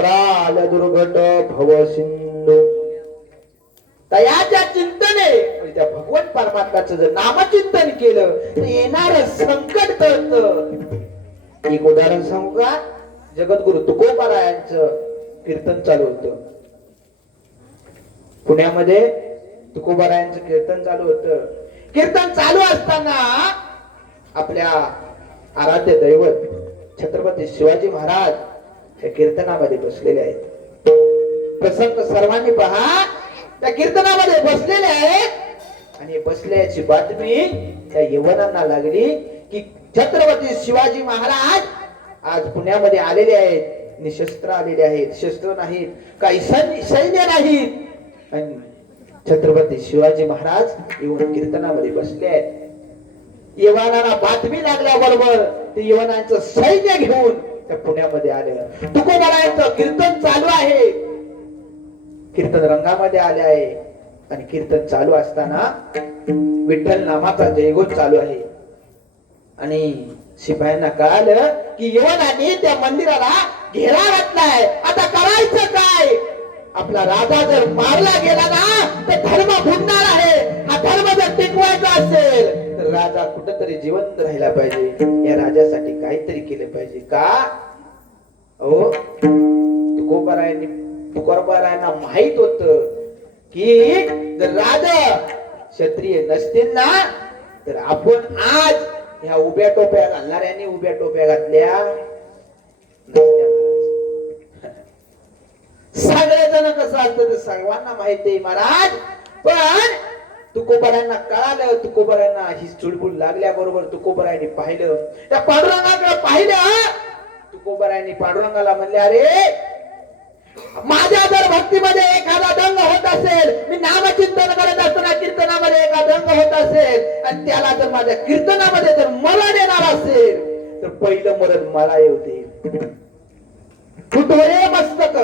तराल दुर्घट भव सिंधू. तयाच्या चिंतने म्हणजे त्या भगवत परमात्म्याचं जर नामचिंतन केलं तर येणार संकट टळतं. एक उदाहरण सांगू का? जगद्गुरु तुकोबारायांचं कीर्तन चालू होतं पुण्यामध्ये. तुकोबारायांचं कीर्तन चालू होतं. कीर्तन चालू असताना आपल्या आराध्य दैवत छत्रपती शिवाजी महाराज त्या कीर्तनामध्ये बसलेले आहेत. प्रसंग सर्वांनी पहा. त्या कीर्तनामध्ये बसलेले आहेत आणि बसल्याची बातमी त्या यवनांना लागली की छत्रपती शिवाजी महाराज आज पुण्यामध्ये आलेले आहेत. निशस्त्र आलेले आहेत, शस्त्र नाहीत, काही सैन्य नाहीत आणि छत्रपती शिवाजी महाराज येऊन कीर्तनामध्ये बसले आहेत. यवनांना बातमी लागल्याबरोबर ते यवनांचं सैन्य घेऊन त्या पुण्यामध्ये आले. तुकोबारायांचं कीर्तन चालू आहे. कीर्तन रंगामध्ये आले आहे आणि कीर्तन चालू असताना विठ्ठल नामाचा जयघोष चालू आहे आणि शिपायांना कळालं की यवनांनी त्या मंदिराला घेरा घातलाय. आता करायचं काय? आपला राजा जर मारला गेला ना तर धर्म फुटणार आहे. हा धर्म जर टिकवायचा असेल तर राजा कुठंतरी जिवंत राहिला पाहिजे. या राजासाठी काहीतरी केलं पाहिजे का? हो, तुकोबारायांना माहित होत की जर राजा क्षत्रिय नसतील ना तर आपण आज ह्या उभ्या टोप्या घालणाऱ्यांनी उभ्या टोप्या घातल्या नसत्या. सगळेजण कसं असतं ते सर्वांना माहिती आहे महाराज. पण तुकोबारायांना कळालं. तुकोबारायांना ही चुळबुळ लागल्याबरोबर तुकोबारायांनी पाहिलं, त्या पांडुरंगाकडे पाहिलं. तुकोबारायांनी पांडुरंगाला म्हणले, अरे माझ्या जर भक्तीमध्ये एखादा दंग होत असेल, मी नामचिंतन करत असताना कीर्तनामध्ये एखादा दंग होत असेल आणि त्याला जर माझ्या कीर्तनामध्ये जर मरण येणार असेल तर पहिलं मरण मला येऊ दे. तुटवळे मस्तक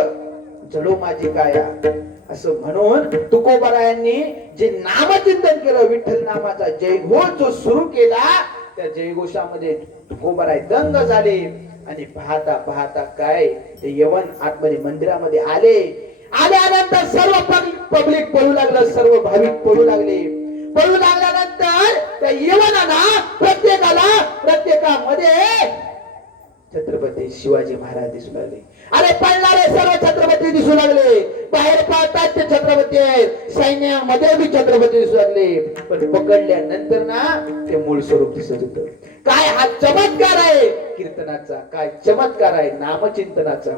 जडो माझी काया असं म्हणून तुकोबारायांनी जे नामचिंतन केलं, विठ्ठल नामाचा जयघोष जो सुरू केला, त्या जयघोषामध्ये तुकोबाराय दंग झाले आणि पाहता पाहता काय ते यवन आतमध्ये मंदिरामध्ये आले. आल्यानंतर सर्व पब्लिक पळू लागलं, सर्व भाविक पळू लागले. पळू लागल्यानंतर त्या यवनांना प्रत्येकामध्ये छत्रपती शिवाजी महाराज दिसू लागले. अरे पळणारे सर्व छत्रपती दिसू लागले. बाहेर पाहतात ते छत्रपती आहेत, सैन्यामध्ये बी छत्रपती दिसू लागले. पण पकडल्यानंतर ना ते मूळ स्वरूप दिसत होतं. काय हा चमत्कार आहे कीर्तनाचा, काय चमत्कार आहे नामचिंतनाचा.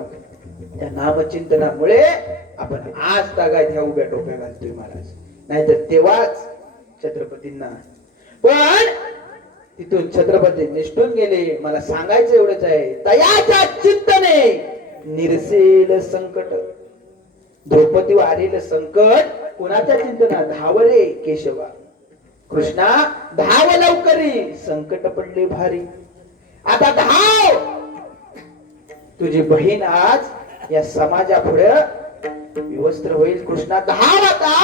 त्या नामचिंतनामुळे आपण आज तागायत ह्या उभ्या टोप्या घालतोय महाराज. नाहीतर तेव्हाच छत्रपतींना. पण तिथून छत्रपती निष्ठून गेले. मला सांगायचं एवढंच आहे, तयाच्या चिंतने निरसेल संकट. द्रौपदीवर आलेलं संकट कोणाच्या चिंतना? धाव रे केशवा, कृष्णा धाव लवकरी, संकट पडले भारी. आता धाव. तुझी बहीण आज या समाजापुढे विवस्त्र होईल. कृष्णा धाव, आता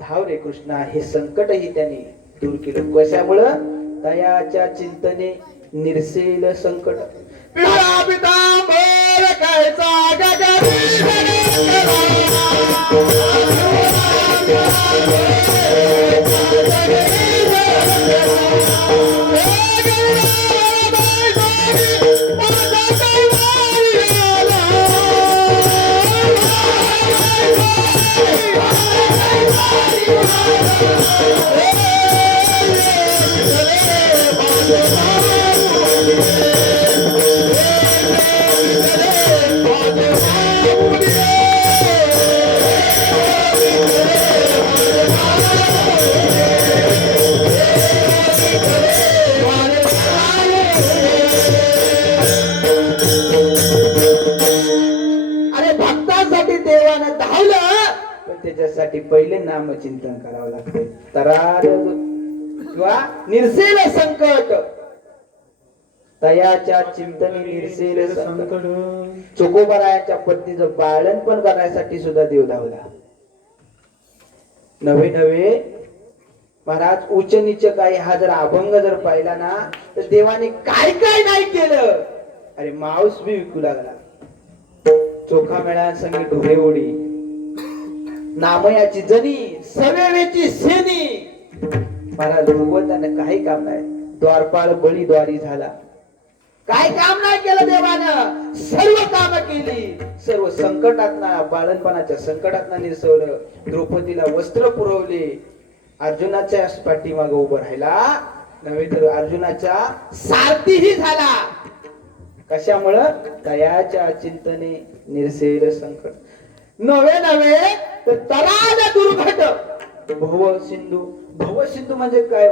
धाव रे कृष्णा. हे संकटही त्यांनी दूर केलं. कशामुळं? तयाच्या चिंतने निरसेल संकट. पिवळा पितांबर कायचा त्याच्यासाठी पहिले नामचिंतन करावं लागतं. तरार किंवा निर्सेल संकट. तयाच्या चिंतने निर्सेल संकट. चोकोबारायाच्या पत्नीचं बाळणपण करण्यासाठी सुद्धा देव धावला. नवे नवे महाराज उच्च नीच काही हा जर अभंग जर पाहिला ना तर देवाने काय काय नाही केलं. अरे मांस बी विकू लागला. चोखा मेळा संगी ढोरे ओढी नामयाची जनी सवेवेची सेनी. महाराज भगवंतानं काही काम नाही. द्वारपाळ बळी द्वारी झाला. काय काम नाही केलं देवानं, सर्व काम केली. सर्व संकटातना बाळणपणाच्या संकटातना निसवलं. द्रौपदीला वस्त्र पुरवले. अर्जुनाच्या पाठीमागे उभं राहिला नव्हे तर अर्जुनाच्या सारथीही झाला. कशामुळं? दयाच्या चिंतने निरसेल संकट. नवे नवे तर तराद दुर्घट भव सिंधू. भव सिंधू म्हणजे काय?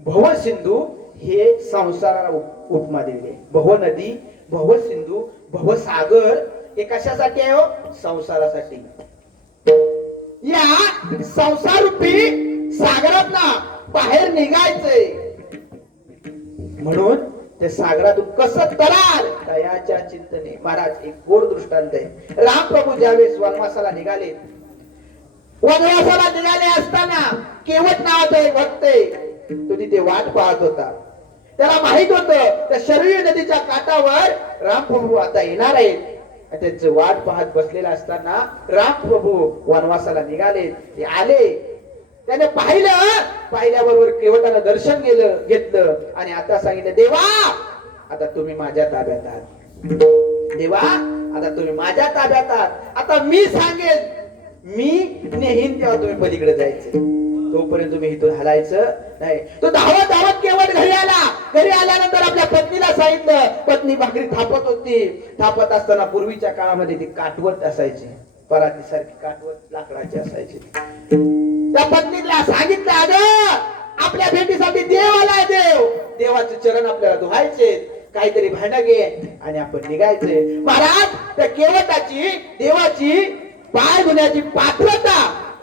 भव सिंधू हे संसाराला उपमा दिली. भव नदी, भव सिंधू, भव सागर हे कशासाठी आहे हो? संसारासाठी. या संसारूपी सागरातना बाहेर निघायचंय म्हणून त्या सागरातून कसं तराल? दयाच्या चिंतने. महाराज एक गोड दृष्टांत आहे. रामप्रभू ज्यावेळेस वनवासाला निघाले, वनवासाला निघाले असताना केवट नावाचा एक भक्त आहे, तो तिथे वाट पाहत होता. त्याला माहित होतं त्या शरयू नदीच्या काठावर रामप्रभू आता येणार आहेत. त्यांचं वाट पाहत बसलेला असताना रामप्रभू वनवासाला निघाले. ते आले, त्याने पाहिल्याबरोबर केवटानं दर्शन घेतलं आणि आता सांगितलं, देवा आता तुम्ही माझ्या ताब्यात आहात. देवा आता तुम्ही माझ्या ताब्यात आहात. आता मी सांगेन, मी नेहीन तेव्हा तुम्ही पलीकडे जायचं. तोपर्यंत तुम्ही इथून हलायचं नाही. तो धावत धावत केवट घरी आला. घरी आल्यानंतर आपल्या पत्नीला सांगितलं. पत्नी भाकरी थापत होती. थापत असताना पूर्वीच्या काळामध्ये ती काठवट असायची, पराती सारखी काठवट लाकडाची असायची. त्या पत्नीला सांगितलं, अगं आपल्या भेटीसाठी देव आलाय. देवाचे चरण आपल्याला धुवायचे, काहीतरी भांडं घे आणि आपण निघायचे. महाराज त्या केवटाची देवाची पाय धुण्याची पात्रता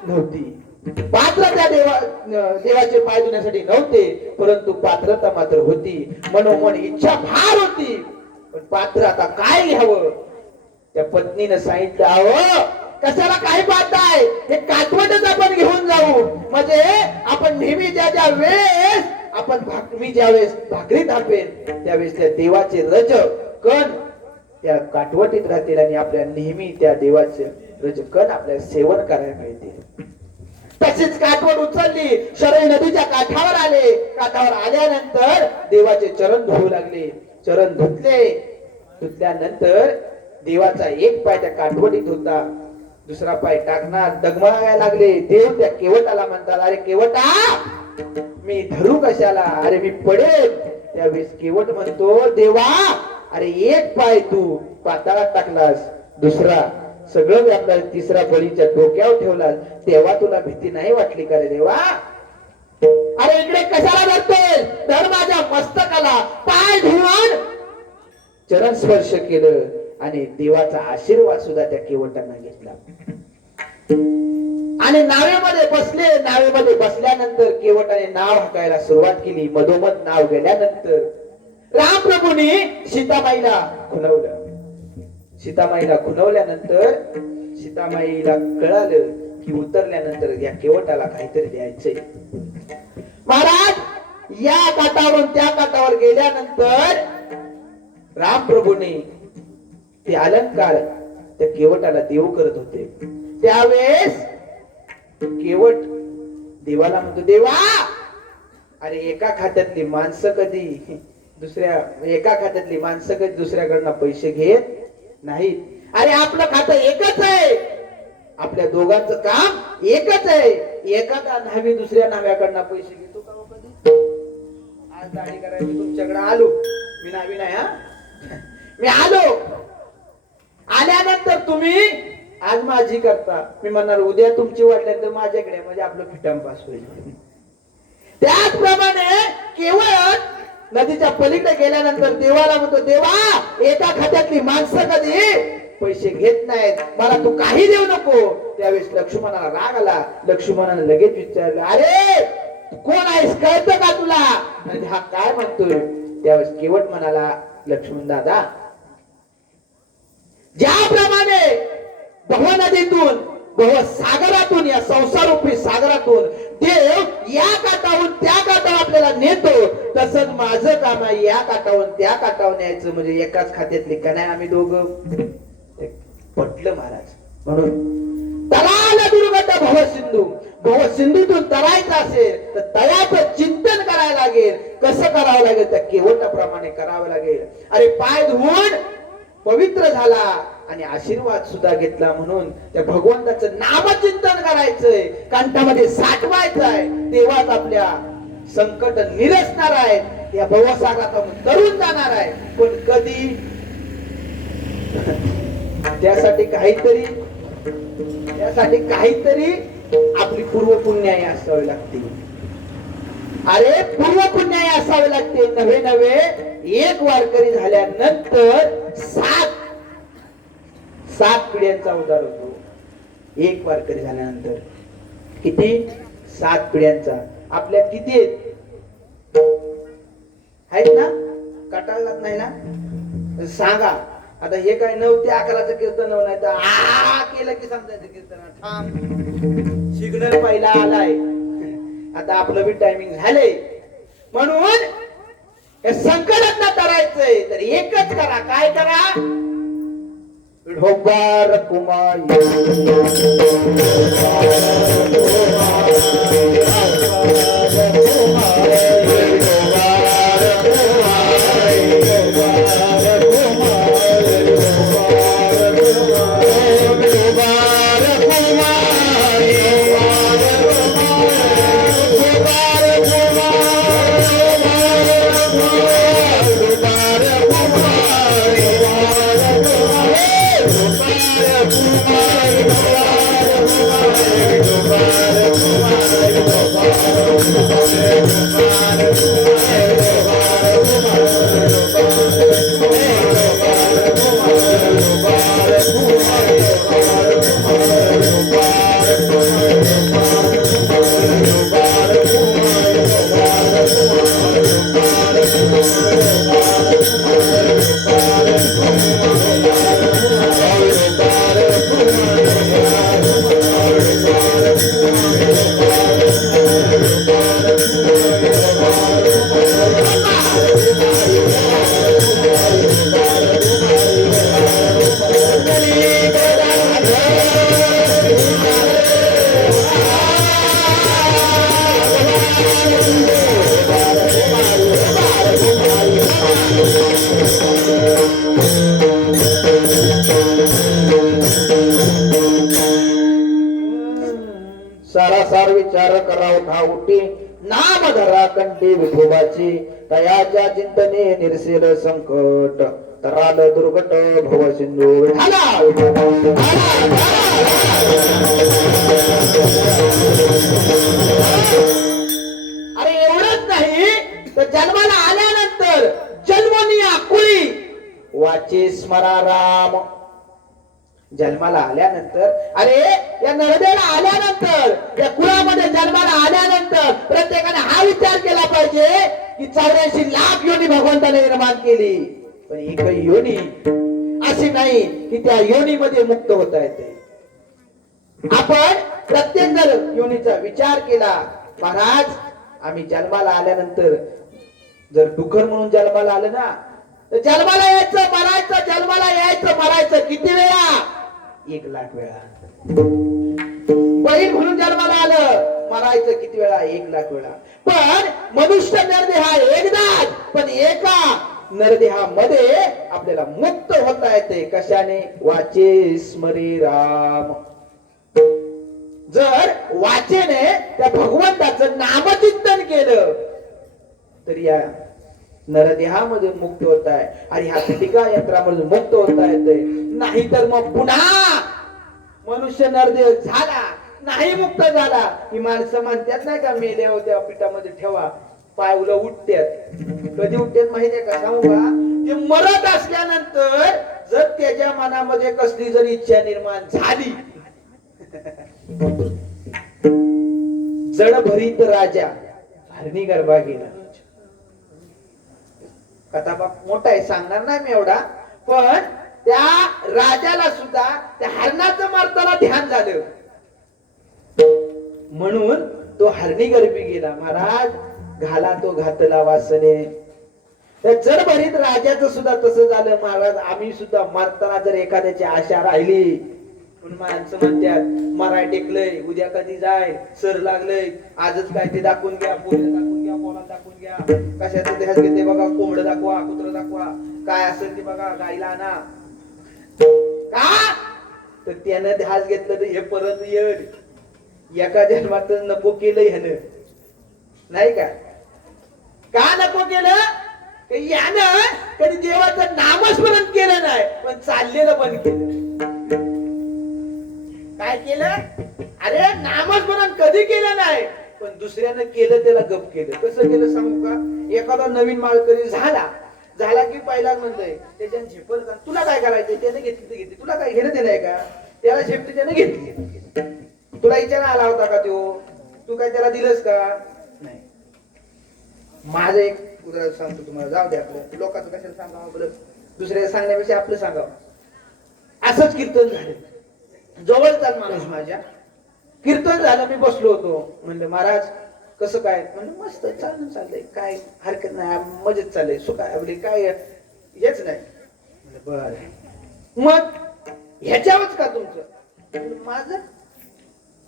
नव्हती. पात्रता देवाचे पाय धुण्यासाठी नव्हते, परंतु पात्रता मात्र होती. मनोमन इच्छा फार होती, पण पात्र आता काय घ्यावं? त्या पत्नीनं सांगितलं, अहो कशाला काय पाहताय, हे काठवटच आपण घेऊन जाऊ. म्हणजे आपण नेहमी ज्या वेळेस मी ज्यावेळेस भाकरी थापेन त्यावेळेस त्या देवाचे रज कण त्या काठवटीत राहतील आणि आपल्या नेहमी त्या देवाचे रज कण आपल्याला सेवन करायला मिळते. तशीच काठवट उचलली, शरयू नदीच्या काठावर आले. काठावर आल्यानंतर देवाचे चरण धुवू लागले. चरण धुतल्यानंतर देवाचा एक पाय त्या काठवटीत होता, दुसरा पाय टाकणार डगमगायला लागले. देव त्या केवटाला म्हणतात, अरे केवटा मी धरू कशाला? अरे मी पडेल. त्यावेळेस केवट म्हणतो, देवा अरे एक पाय तू पाताळात टाकलास, दुसरा सगळं व्यापला, तिसरा बळीच्या डोक्यावर ठेवलास, तेव्हा तुला भीती नाही वाटली का रे देवा? अरे इकडे कशाला धरतोय? धर माझ्या मस्तकाला. पाय धुवून चरण स्पर्श केलं आणि देवाचा आशीर्वाद सुद्धा त्या केवटांना घेतला. आणि नावेमध्ये बसल्यानंतर केवटाने नाव हाकायला सुरुवात केली. मधोमध नाव गेल्यानंतर रामप्रभूंनी सीतामाईला खुणवलं. सीतामाईला खुणवल्यानंतर सीतामाईला कळालं की उतरल्यानंतर या केवटाला काहीतरी द्यायचंय. महाराज या काठावरून त्या काठावर गेल्यानंतर रामप्रभूंनी ते अलंकार त्या केवटाला देव करत होते. त्यावेळेस केवट देवाला म्हणतो, देवा अरे एका खात्यातली माणसं कधी दुसऱ्याकडनं पैसे घेत नाहीत. अरे आपलं खातं एकच आहे, आपल्या दोघांचं काम एकच आहे. एखादा न्हावी दुसऱ्या न्हाव्याकडनं पैसे घेतो का कधी? आज दाढी करायला मी तुमच्याकडे आलो, मी न्हावी नाही हा, मी आलो. आल्यानंतर तुम्ही आज माझी करता, मी म्हणणार उद्या तुमची वाटल्यानंतर माझ्याकडे, म्हणजे आपलं फिटाम पास होईल. त्याचप्रमाणे केवळ नदीच्या पलीकडे गेल्यानंतर देवाला म्हणतो, देवा एका खात्यातली माणसं कधी पैसे घेत नाहीत, मला तू काही देऊ नको. त्यावेळेस लक्ष्मणाला राग आला. लक्ष्मणाने लगेच विचारलं, अरे कोण आहेस, कळतं का तुला? आणि हा काय म्हणतोय? त्यावेळेस केवट म्हणाला, लक्ष्मण दादा ज्याप्रमाणे भवनदीतून भवसागरातून या संसारूपी सागरातून देव या काठावरून त्या काठावर आपल्याला नेतो, तसंच माझं काम आहे या काठावरून त्या काठावर न्यायचं. म्हणजे एकाच खात्यातली का नाही आम्ही दोघं? पटलं महाराज. म्हणून तलाला दुर्गत भवसिंधू, भवसिंधूतून तरायचं असेल तर तळ्याचं चिंतन करायला लागेल. कसं करावं लागेल? त्या केवटाप्रमाणे करावं लागेल. अरे पाय धुवून पवित्र झाला आणि आशीर्वाद सुद्धा घेतला. म्हणून त्या भगवंताचं नामचिंतन करायचंय, कंठामध्ये साठवायचं आहे. तेव्हाच आपल्या संकट निरसणार आहेत, या भवसागरातून तरुण जाणार आहे. पण कधी? त्यासाठी काहीतरी आपली पूर्वपुण्याई असावी लागते. अरे पूर्वपुण्याई असावी लागते. नवे एक वारकरी झाल्यानंतर सात पिढ्यांचा उद्धार होतो. एक वारकरी झाल्यानंतर किती? 7 पिढ्यांचा. आपल्या किती आहेत ना? कटाळलाच नाही ना? सांगा आता. हे काय 9 ते 11चं कीर्तन नाही तर आ केलं की समजायचं कीर्तन थांब, सिग्नल पहिला आलाय. आता आपलं बी टायमिंग झालंय. म्हणून हे संकटात करायचंय तर एकच करा. काय करा? विठोबार कुमारी सारासार विचार करा उठाउटी, नाम धरा कंठी विठोबाची. तयाच्या चिंतने निरसेल संकट, तराल दुर्गट भव सिंधू. अरे एवढंच नाही तर जन्माला आल्यानंतर जन्मनी आकुळी वाचे स्मरा राम. जन्माला आल्यानंतर, अरे या नरदेला आल्यानंतर, या कुळामध्ये जन्माला आल्यानंतर प्रत्येकाने हा विचार केला पाहिजे की 84 लाख योनी भगवंताने निर्माण केली, पण एकही योनी अशी नाही की त्या योनीमध्ये मुक्त होता येते. आपण प्रत्येक जर योनीचा विचार केला, महाराज आम्ही जन्माला आल्यानंतर जर डुकर म्हणून जन्माला आलं ना, तर जन्माला यायचं मरायचं, जन्माला यायचं मरायचं किती वेळा? 1 लाख वेळा. बैल म्हणून जन्माला आलं, मरायचं किती वेळा? 1 लाख वेळा. पण मनुष्य नरदेहा एकदाच, पण एका नरदेहामध्ये आपल्याला मुक्त होता येते. कशाने? वाचे स्मरी राम. जर वाचेने त्या भगवंताचं नामचिंतन केलं तर या नरदेहामध्ये मुक्त होत आहे आणि ह्या पिटिका यंत्रामध्ये मुक्त होता येते. नाहीतर मग पुन्हा मनुष्य नरदेह झाला, नाही मुक्त झाला की माणसं म्हणतात नाही का, मेल्या होत्या पिठामध्ये ठेवा, पाय उल उठतात. कधी उठतात माहितीये का? सांगू का? ते मरत असल्यानंतर जर त्याच्या मनामध्ये कसली जरी इच्छा निर्माण झाली, जड भरीत राजा हरणी गरबा गेला. कथा बाप मोठा आहे, सांगणार नाही मी एवढा, पण त्या राजाला सुद्धा त्या हरणाचं मारताना ध्यान झालं, म्हणून तो हरणी गरबी गेला. महाराज घाला तो घातला वासने, त्या जडभरीत राजाचं सुद्धा तसं झालं महाराज. आम्ही सुद्धा मरताना जर एखाद्याची आशा राहिली, पण माणसं म्हणतात मराय टेकलंय, उद्या कधी जाय, सर लागलंय, आजच काय ते दाखवून घ्या, पोरं दाखवून घ्या, पोला दाखवून घ्या, कशाचं ध्यास घेते बघा, कोंबडं दाखवा, कुत्र दाखवा, काय असेल ते बघा, गायला आणा. का तर त्यानं ध्यास घेतलं तर हे परत येईल. एका जन्मात नको केलं ह्यानं, नाही का? का नको केलं? यानं कधी देवाचं नामस्मरण केलं नाही, पण चाललेलं बंद केलं. काय केलं? अरे नामस्मरण कधी केलं नाही, पण दुसऱ्यानं केलं त्याला गप केलं. कसं केलं सांगू का? एखादा नवीन माळकरी झाला की पहिला म्हणतोय त्याच्यानं झेपल का, तुला काय करायचंय, त्याने घेतली तर घेतली, तुला काय घेणं दिलंय का, त्याला झेपते त्याने घेतली. तुला विचार आला होता का तो, तू काय त्याला दिलंस का नाही? माझं एक उदाहरण सांगतो तुम्हाला, जाऊ दे आपलं लोकांचं कशाला सांगावं बरं, दुसऱ्याला सांगण्यापेक्षा आपलं सांगावं. असंच कीर्तन झालं, जवळचा माणूस माझ्या कीर्तन झालं, मी बसलो होतो. म्हणलं महाराज कसं काय? म्हणलं मस्त चाललंय, काय हरकत नाही, मजेत चाललंय, सुखाय आपली काय हेच नाही. म्हणलं बर, मग ह्याच्यावरच का तुमचं? माझं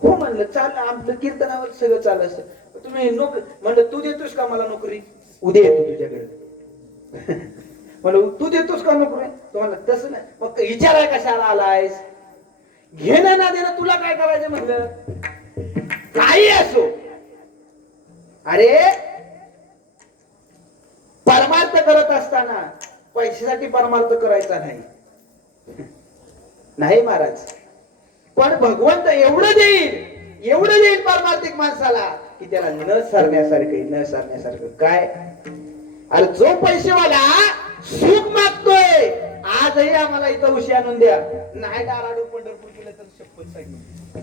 हो म्हणलं, चाललं आमचं कीर्तनावर सगळं चाललं असं. तुम्ही नोकरी म्हणलं, तू देतोस का मला नोकरी? उद्या येतो तुझ्याकडे. म्हणलं तू देतोस का नोकरी? तुम्हाला तसं नाही, मग विचाराय कशाला आलायस? घेणं ना देणं तुला काय करायचं? म्हणलं काही असो, अरे परमार्थ करत असताना पैशासाठी परमार्थ करायचा नाही. नाही महाराज, पण भगवंत एवढं देईल परमार्थिक माणसाला की त्याला न सरण्यासारखं काय. अरे जो पैसेवाला सुख मागतोय, आजही आम्हाला इथं उशी आणून द्या, नाही दाराडू पंढरपूर केलं तर शपथ सांगितलं.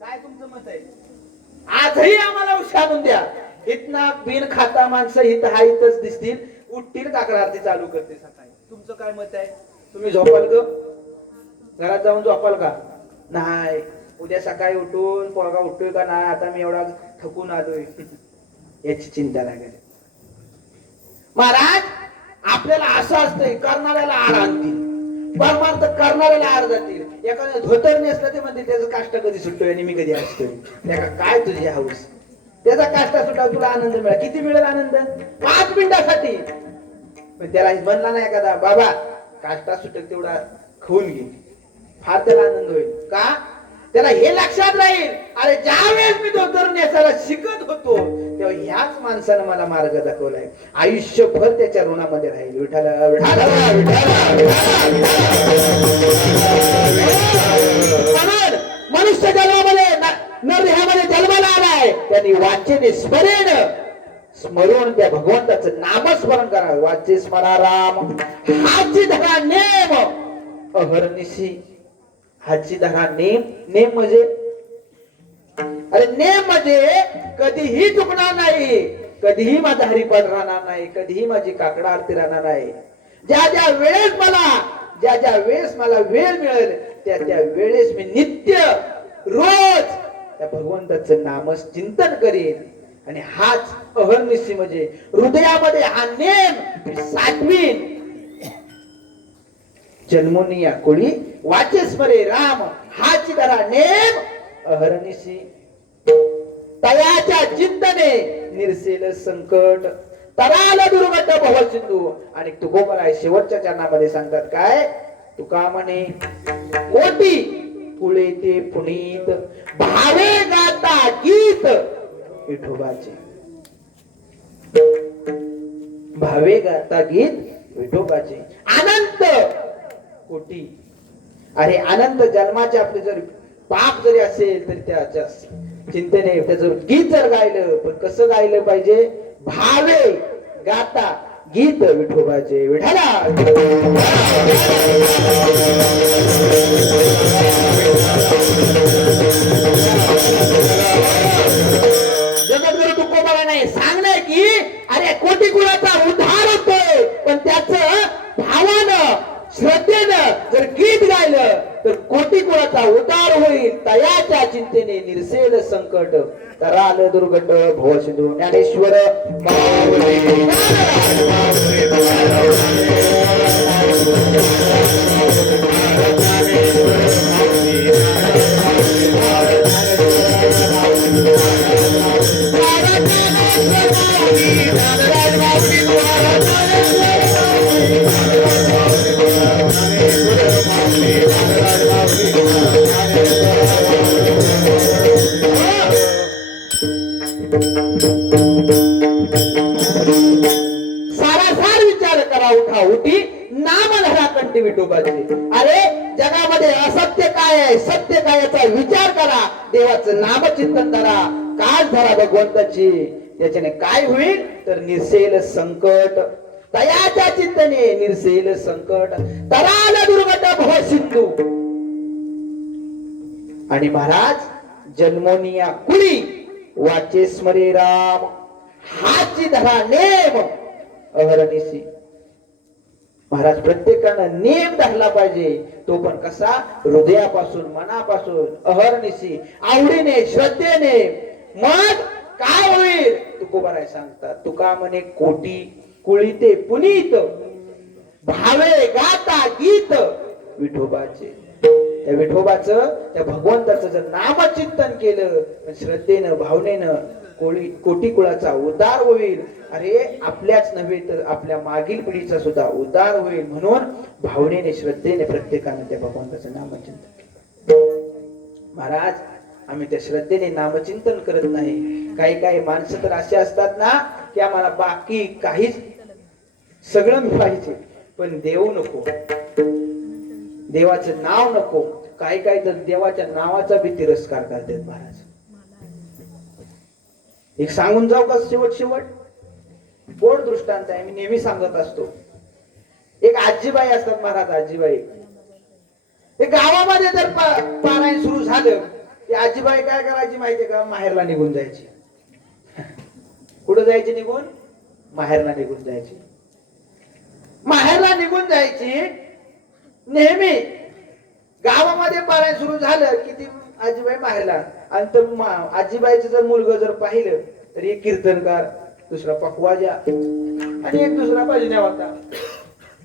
काय तुमचं मत आहे? आजही आम्हाला उशी आणून द्या. इथना बिन खाता माणसं इथंच दिसतील, उठतील, काकडा आरती चालू करते सकाळी. तुमचं काय मत आहे? तुम्ही झोपाल ग? घरात जाऊन झोपाल का? नाही. उद्या सकाळी उठून पोरगा उठतोय का नाही, आता मी एवढा थकून आलोय याची चिंता लागेल. महाराज आपल्याला असं असतंय, करणाऱ्याला आड आणतील, परमार्थ करणाऱ्याला आड जातील. एखाद्या धोतर नेसलं ते म्हणते त्याचं काष्ट कधी सुटतोय आणि मी कधी असतोय. त्याला काय तुझी हाऊस, त्याचा काष्टा सुटा तुला आनंद मिळेल. किती मिळेल आनंद? 5 मिनिटासाठी. पण त्याला म्हणला नाही एखादा, बाबा काष्टा सुटेल तेवढा खाऊन घे, फार त्याला आनंद होईल. का? त्याला हे लक्षात राहील, अरे ज्या वेळेस मी धोतर नेसायला शिकत होतो तेव्हा ह्याच माणसानं मला मार्ग दाखवलाय. आयुष्यभर त्याच्या ऋणामध्ये राहील. विठाला मनुष्य जन्मामध्ये नरदेहामध्ये जन्माला आलाय, त्यांनी वाचेने स्मरून त्या भगवंताचं नामस्मरण करावं. वाचे स्मरा राम, हाची धरा नेम अहर्निशी. हाची धरा नेम म्हणजे, अरे नेम म्हणजे कधीही चुकणार नाही, कधीही माझा हरिपाठ राहणार नाही, कधीही माझी काकडा आरती राहणार नाही. ज्या वेळेस मला वेळ मिळेल त्या वेळेस मी नित्य रोज त्या भगवंताचं नामच चिंतन करीन. आणि हाच अहर्निशी म्हणजे हृदयामध्ये हा नेम साठवीन. जन्मोनी या कोळी वाचे स्मरे राम, हाची धरा नेम अहर्निशी. तयाच्या चिंतने निरसेल संकट, तराल दुर्गत भव सिंधू. आणि तुकोबराय शेवटच्या चरणामध्ये सांगतात काय? तुका म्हणे कोटी पुळे ते पुनीत, भावे गाता गीत विठोबाचे. भावे गाता गीत विठोबाचे. अनंत कोटी, अरे अनंत जन्माचे आपले जर पाप जरी असेल तरी त्याच्या चिंतने त्याचं गीत जर गायलं, पण कसं गायलं पाहिजे? भावे गाता गीत विठोबाचे. विठाला जगद्गुरु तुकोबाला नाही सांगणार की अरे कोटी कुळाचा उद्धार होतोय, पण त्याच भावानं श्रद्धेनं जर गीत गायलं तर कोटी कुळाचा उद्धार होईल. होईल तयाच्या चिंतेने निरसेल संकट तराल दुर्गट भव सिंधू ज्ञानेश्वर सारासार विचार करा उठा उठी नाम धरा कंठी विठोबाचे. अरे जगामध्ये असत्य काय आहे सत्य काय याचा विचार करा. देवाचं नामचिंतन करा. कास धरा भगवंताची. त्याच्याने काय होईल तर निरसेल संकट तयाच्या चिंतने निरसेल संकट तराल दुर्गट भव सिंधू. आणि महाराज जन्मोनिया कुळी वाचे स्मरे राम हाची धरा नेम अहरनिशी. महाराज प्रत्येकानं नेम धरला पाहिजे. तो पण कसा हृदयापासून मनापासून अहरनिशी आवडीने श्रद्धेने. मग काय होईल तुकोबाराय सांगतात. तुका म्हणे कोटी कुळीते पुनीत भावे गाता गीत विठोबाचे. त्या विठोबाचं त्या भगवंताचं जर नामचिंतन केलं श्रद्धेनं भावनेनं कोटी कुळाचा उद्धार होईल. अरे आपल्याच नव्हे तर आपल्या मागील पिढीचा सुद्धा उद्धार होईल. म्हणून भावनेने श्रद्धेने प्रत्येकाने त्या भगवंताचं नामचिंतन. महाराज आम्ही त्या श्रद्धेने नामचिंतन करत नाही. काही माणसं तर असे असतात ना की आम्हाला बाकी काहीच सगळं मी पाहिजे पण देव नको देवाचं नाव नको. काही तर देवाच्या नावाचा बी तिरस्कार करतात. महाराज एक सांगून जाऊ का शेवट बोर्ड दृष्टांत आहे. मी नेहमी सांगत असतो. एक आजीबाई असतात महाराज. आजीबाई हे गावामध्ये जर पारायण सुरू झालं की आजीबाई काय करायची माहितीये का माहेरला निघून जायची. कुठं जायची निघून माहेरला निघून जायची. माहेरला निघून जायची. नेहमी गावामध्ये पारायण सुरू झालं की ती आजीबाई माहेरला. आणि तर आजीबाईचं जर मुलगा जर पाहिलं तर एक कीर्तनकार दुसरा पखवाजा आणि एक दुसरा भजन्या होता.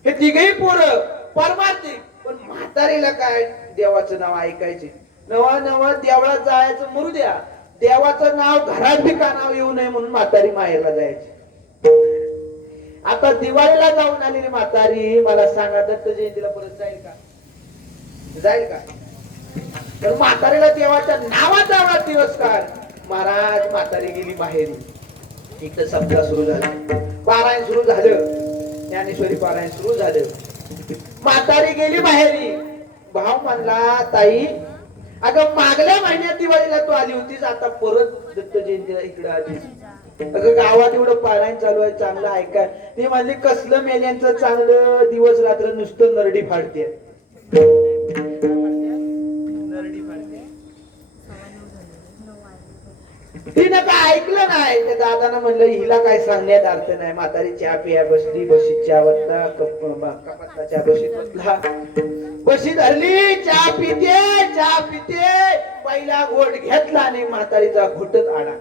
हे तिघही पोरं परमार्थिक. पण म्हातारीला काय देवाचं नाव ऐकायचे. नवा देवळात जायचं मरू द्या. देवाचं नाव घरात बी का नाव येऊ नये म्हणून म्हातारी माहेरला जायची. आता दिवाळीला जाऊन आलेली म्हातारी मला सांगा दत्त जयंतीला परत जाईल का तर म्हातारीला देवाच्या नावाचा तिरस्कार. महाराज म्हातारी गेली माहेरी. इथं सप्ताह सुरू झाला. पारायण सुरू झालं. ज्ञानेश्वरी पारायण सुरू झालं. म्हातारी गेली माहेरी. भाव म्हणला ताई अगं मागल्या महिन्यात दिवाळीला तू आली होतीस आता परत दत्त जयंतीला इकडे आलीस. अगं गावात एवढं पारायण चालू आहे चांगलं ऐकाय. ती म्हणली कसलं मेल्यांचं चांगलं दिवस रात्र नुसतं नरडी फाडते. तिनं काय ऐकलं नाही. त्या दादानं म्हणलं हिला काय सांगण्यात अर्थ नाही. म्हातारी चहा पिया बसली. बशीत चहा वतला. कपातला चहा बशीत वतला. बशी धरली. चहा पिते. पहिला घोट घेतला आणि म्हातारीचा घोटच आडा.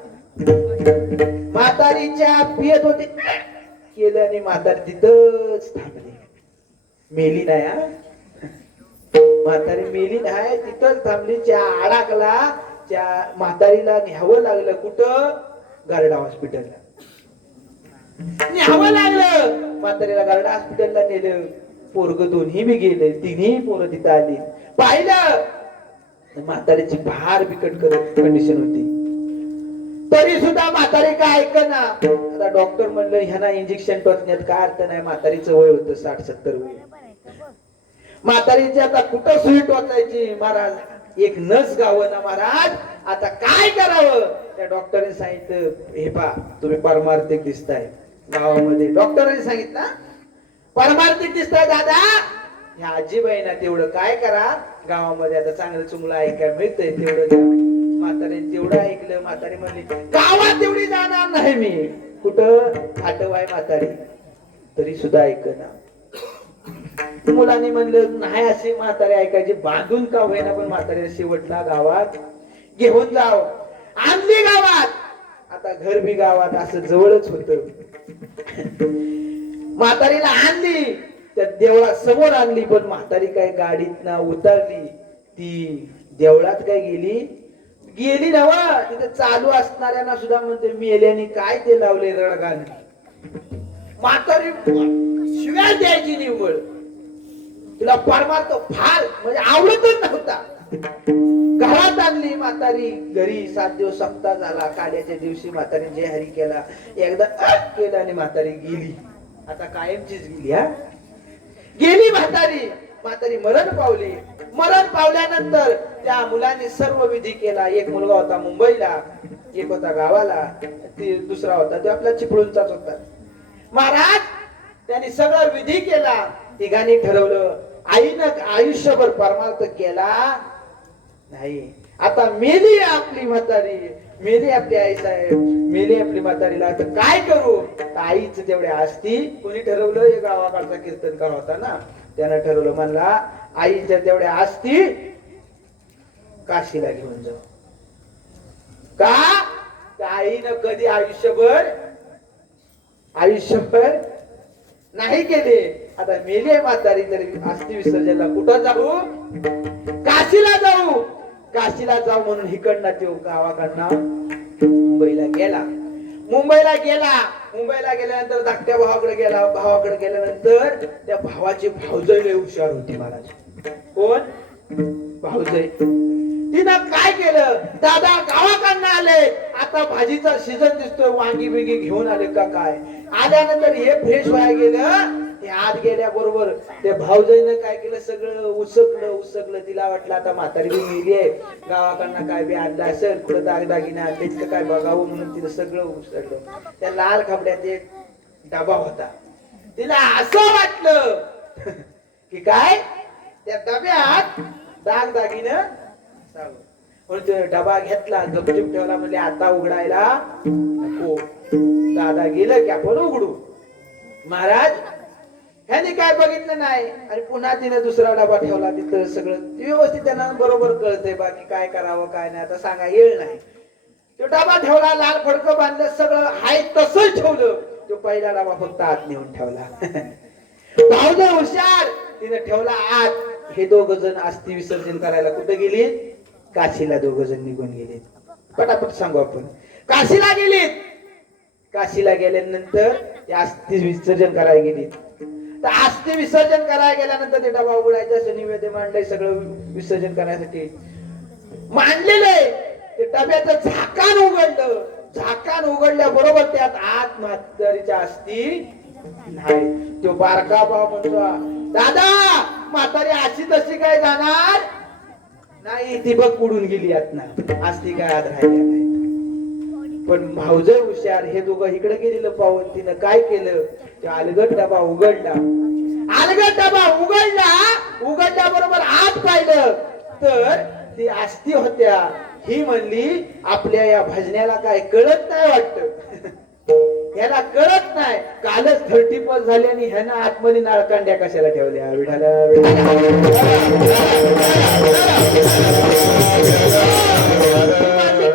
म्हातारी चहा पियत होती केलं आणि म्हातारी तिथंच थांबली. मेली नाही हा. म्हातारी मेली नाही तिथंच थांबली. चहा अडकला. त्या म्हातारीला न्यावं लागलं कुठं गारडा हॉस्पिटलला न्यावं लागलं. म्हातारीला गारडा हॉस्पिटलला नेलं. पोरग दोन्ही बी गेले. तिन्ही पोरं तिथं आली. पाहिलं म्हातारीची फार बिकट कंडिशन होती. तरी सुद्धा म्हातारी काय ऐकना. आता डॉक्टर म्हणलं ह्यांना इंजेक्शन टोचण्यात काय अर्थ नाही. म्हातारीचं वय होतं 60-70 वय. म्हातारीची आता कुठं सुई टोचायची. महाराज एक नस गावं ना महाराज. आता काय करावं. त्या डॉक्टरने सांगितलं हे पा तुम्ही परमार्थिक दिसताय गावामध्ये. डॉक्टरांनी सांगितलं परमार्थिक दिसताय दादा. ह्या आजीबाईंना तेवढं काय करा गावामध्ये आता चांगलं चुंगलं ऐकायला मिळतंय तेवढं द्या. म्हातारीने तेवढं ऐकलं. म्हातारी म्हणली गावात तेवढी जाणार नाही मी. कुठं आठवाय म्हातारी तरी सुद्धा ऐकना. मुलांनी म्हणलं नाही असे म्हातारे ऐकायचे, बांधून का होईना पण म्हातारे शेवटला गावात घेऊन जाव. आणली गावात. आता घर बी गावात असं जवळच होत. म्हातारीला आणली त्या देवळा समोर आणली, पण म्हातारी काय गाडीत ना उतरली, ती देवळात काय गेली गेली नवा. तिथे चालू असणाऱ्यांना सुद्धा म्हणते मेल्याने काय ते लावले रडगाण. म्हातारी शिव्या द्यायची निवड. तिला परमार्थ फार म्हणजे आवडतच नव्हता. घरात आणली म्हातारी घरी. 7 दिवस सप्ताह झाला. काल्याच्या दिवशी म्हातारी जय हरी केला, एकदा केला आणि म्हातारी गेली. आता कायमचीच गेली. हा गेली म्हातारी. म्हातारी मरण पावली. मरण पावल्यानंतर त्या मुलाने सर्व विधी केला. एक मुलगा होता मुंबईला, एक होता गावाला, दुसरा होता तो आपला चिपळूणचाच होता. महाराज त्यांनी सगळं विधी केला. तिघांनी ठरवलं आईनं आयुष्यभर परमार्थ केला नाही. आता मेली आपली म्हातारी, मेली आपली आई साहेब, मेली आपली म्हातारीला, आता काय करू. आईच तेवढ्या असती. कोणी ठरवलं, हे गावाकडचा कीर्तनकार होता ना, त्यानं ठरवलं म्हणला आईच्या तेवढ्या असती काशीला घेऊन जाऊ. का आईनं कधी आयुष्यभर नाही केले. आता मेली आहे म्हातारी तरी अस्थि विसर्जनला कुठं जाऊ. काशीला जाऊ. काशीला जाऊ म्हणून हिकडना तो गावाकडनं मुंबईला गेला. मुंबईला गेल्यानंतर धाकट्या भावाकडे गेला. भावाकडे गेल्यानंतर त्या भावाची भाऊजाई लय हुशार होती महाराज. कोण? भाऊजाई. तिनं काय केलं, दादा गावाकडनं आले, आता भाजीचा सीझन दिसतोय, वांगी बिंगी घेऊन आले का काय. आल्यानंतर हे फ्रेश व्हायला गेलं. ते आत गेल्याबरोबर त्या भाऊजाईनं काय केलं, सगळं उसकलं. तिला वाटलं आता म्हातारी बी मेली आहे, गावाकडनं काय बी आणलं असेल, कुठं दागदागिने आणले तर काय बघावं म्हणून तिनं सगळं उसकलं. त्या लाल कपड्यात एक डबा होता. तिला असं वाटलं की काय त्या डब्यात दागदागिनं म्हणून तो डबा घेतला, गपचूप ठेवला. म्हणजे आता उघडायला नको, दादा गेलं की आपण उघडू. महाराज ह्याने काय बघितलं नाही आणि पुन्हा तिने दुसरा डबा ठेवला. तिथं सगळं व्यवस्थित त्यांना बरोबर कळतंय, बाकी काय करावं काय नाही आता सांगा येळ नाही. तो डबा ठेवला, लाल फडकं बांधलं, सगळं हाय तसंच ठेवलं. तो पहिला डबा फक्त आत नेऊन ठेवला. भाऊने हुशार, तिने ठेवला आत. हे दोघ जण अस्थि विसर्जन करायला कुठे गेली? काशीला दोघ जण निघून गेले. पटापट सांगू आपण. काशीला गेलीत. काशीला गेल्यानंतर ते अस्थि विसर्जन करायला गेलीत. तर अस्थि विसर्जन करायला गेल्यानंतर ते डबा उघडायचं असं निवेद्य मांडलंय, सगळं विसर्जन करण्यासाठी मांडलेलं आहे. ते डब्याचं झाकान उघडल्या बरोबर त्यात आत म्हातारीच्या अस्थि नाही. तो बारका भाव म्हणतो, दादा म्हातारी अशी तशी काय जाणार नाही, ती बघ उडून गेली आतना, अस्थि काय आत राहिल्या नाही. पण भाऊजय हुशार, हे दोघं इकडे गेलेलं पाहून तिनं काय केलं, ते अलगट डबा उघडला. उघडल्या बरोबर आत पाहिलं तर ती अस्थि होत्या. ही म्हणली आपल्या या भजण्याला काय कळत नाही वाटत, याला कळत नाही. कालच 30+ झाली आणि ह्यानं आतमध्ये नाळकांड्या कशाला ठेवल्या.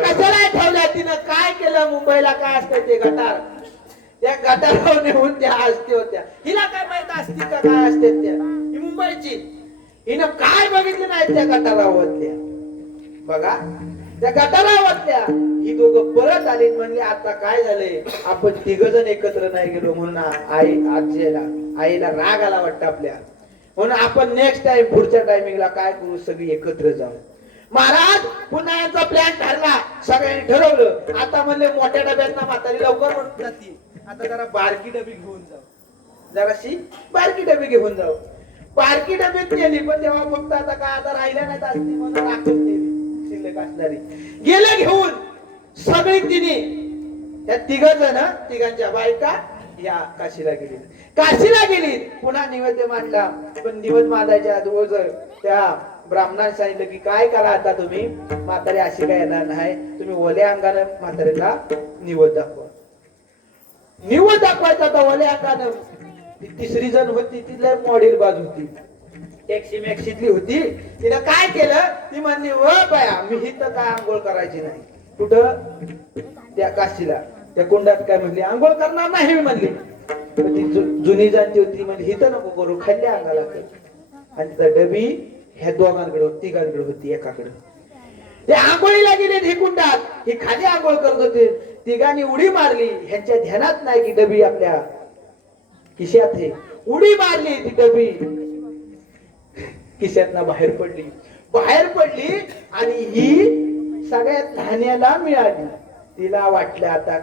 कशाला ठेवल्या तिनं? काय केलं? मुंबईला काय असतं ते गटार, त्या गटारावर नेऊन त्या अस्थि होत्या. हिला काय माहित अस्थि का काय असते त्या, ही मुंबईची. हिनं काय बघितलं नाही त्या गटारावरल्या. बघा त्या गटारावरल्या ही दोघं परत आली. म्हणले आता काय झालंय, आपण 3 जण एकत्र नाही गेलो म्हणून आईला राग आला वाटतं आपल्या, म्हणून आपण नेक्स्ट टाइम पुढच्या टायमिंगला काय करू, सगळी एकत्र जाऊ. महाराज पुन्हा यांचा प्लॅन ठरला. सगळ्यांनी ठरवलं आता म्हणले मोठ्या डब्यात ना म्हातारी लवकर म्हणून जाती, आता जरा बारकी डबी घेऊन जाऊ, जराशी बारकी डबी घेऊन जाऊ. बारकी डबीत नेली, पण तेव्हा फक्त आता काय आता राहिल्या नाही असती म्हणून राखून नेली शिल्लक असणारी. गेले घेऊन सगळी तिने, त्या 3 जण, तिघांच्या बायका या काशीला गेली. पुन्हा निवेद्य मांडला. पण निवेद्य मांडायच्या अगोदर त्या ब्राह्मणाने सांगितलं की काय करा आता तुम्ही, म्हातारी अशी काय येणार नाही, तुम्ही ओल्या अंगाने म्हातारीला निवेद्य दाखवा. निवेद्य दाखवायचा तर ओल्या अंगाने. ती तिसरी जण होती ती लय मॉडेल बाज होती, टॅक्सी मॅक्सीतली होती. तिनं काय केलं, ती म्हणली व बाया मी हिथं काय आंघोळ करायची नाही. कुठं, त्या काशीला त्या कुंडात. काय म्हणली आंघोळ करणार नाही मी म्हणली. ती जुनी जाणती होती म्हणली हिथं नको करू, खाल्ल्या अंगाला. आणि तिचा डबी ह्या दोघांकडे तिघांकडे होती, एकाकडे. ते आंघोळीला गेले हे कुंडात, ही खाली आंघोळ करत होते. तिघांनी उडी मारली, ह्यांच्या ध्यानात नाही की डबी आपल्या खिशात आहे. उडी मारली, ती डबी खिशातनं बाहेर पडली आणि ही सगळ्यात लहान्याला मिळाली. तिला वाटलं आता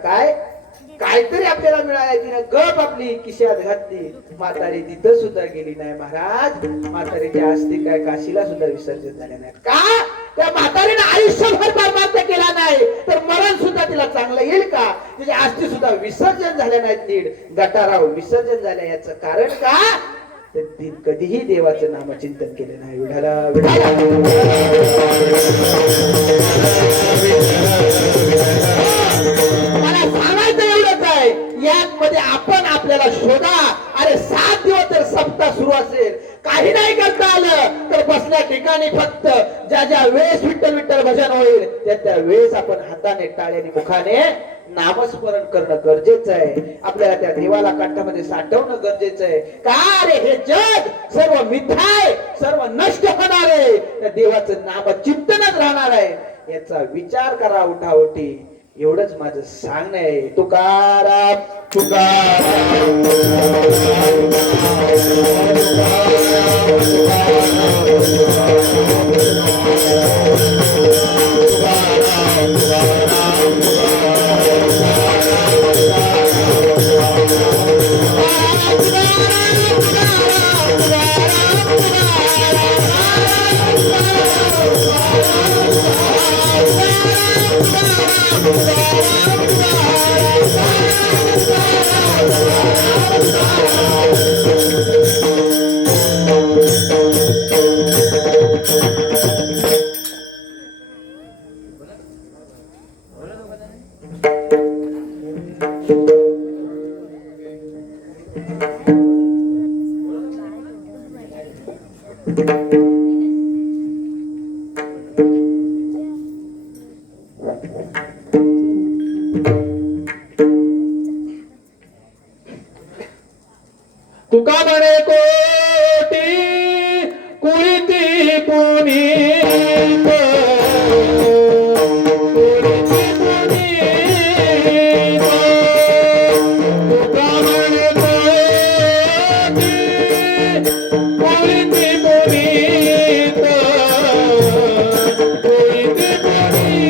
काहीतरी आपल्याला मिळालं. तिने गप आपली खिशात घातली. म्हातारी तिथं सुद्धा गेली नाही महाराज. म्हातारीच्या अस्थी काय काशीला सुद्धा विसर्जित झाल्या नाहीत. का, त्या म्हातारीने आयुष्यभर परमार्थ केला नाही तर मरण सुद्धा तिला चांगलं येईल का. तिच्या अस्थी सुद्धा विसर्जन झाल्या नाहीत नीट, गटाराव विसर्जन झाल्या. याचं कारण का, तर ती कधीही देवाचं नामचिंतन केलं नाही. विठाला विठाला मला सांगायचं एवढंच आहे, यात मध्ये आपण आपल्याला शोधा. अरे 7 दिवस तर सप्ताह सुरू असेल, काही नाही करता आलं तर बसल्या ठिकाणी फक्त ज्या वेळेस विठ्ठल विठ्ठल भजन होईल त्या वेळेस आपण हाताने टाळ्याने मुखाने नामस्मरण करणं गरजेचं आहे. आपल्याला त्या देवाला कंठामध्ये साठवणं गरजेचं आहे. का रे, हे जग सर्व मिथ्या आहे, सर्व नष्ट होणार आहे, त्या देवाचं नाम चिंतनच राहणार आहे. याचा विचार करा उठाउठी. एवढंच माझं सांगणं आहे. तुकाराम तुकाराम तुका म्हणे कोटी कुळीती पुनीत, कुळीती पुनीत. तुका म्हणे कोटी कुळीती पुनीत, कुळीती पुनीत.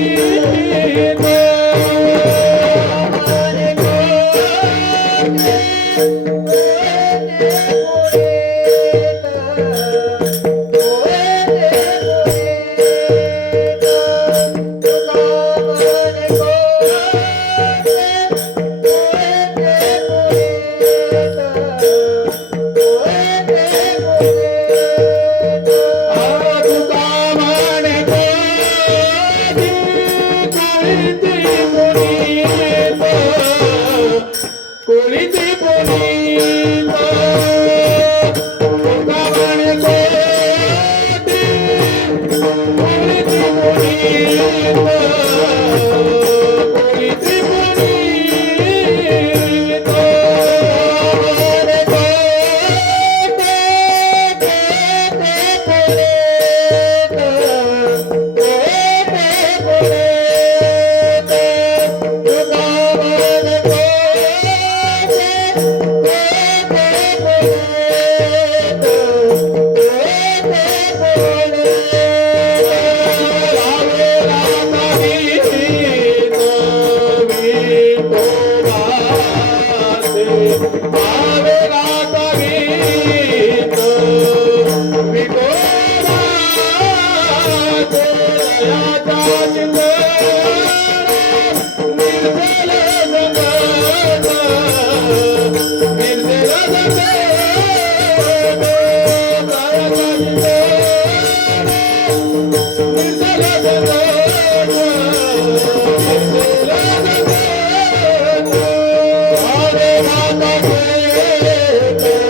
Hare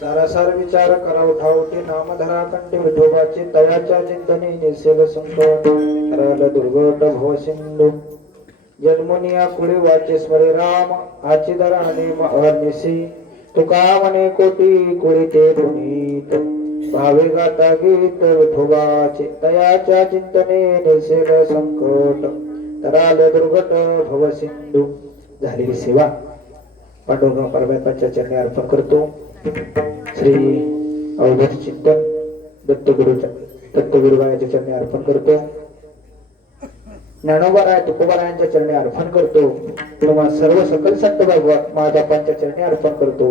सारासार विचार करा उठावते नामधरा कंठे विठोबाचे तयाच्या चिंतने निसेल संकट हरल दुर्गट भव सिंधू जन्मनिया कुळी वाचे स्मरे राम आची दराने महर्निसी तुका मने कोटी कुळी ते पुनीत भावे गाता गीत विठोबाचे तयाच्या चिंतने निसेल संकट हरल दुर्गट भव सिंधू. झालेली सेवा पांडुरंग परमेश्वराच्या चरणी अर्पण करतो. श्री अवधूत चिंतन दत्तगुरुबायाच्या चरणी अर्पण करतो. ज्ञानोबाराय तुकोबारायांच्या चरणी अर्पण करतो. तुम्हा सर्व सकल संत भगवान महादापांच्या चरणी अर्पण करतो.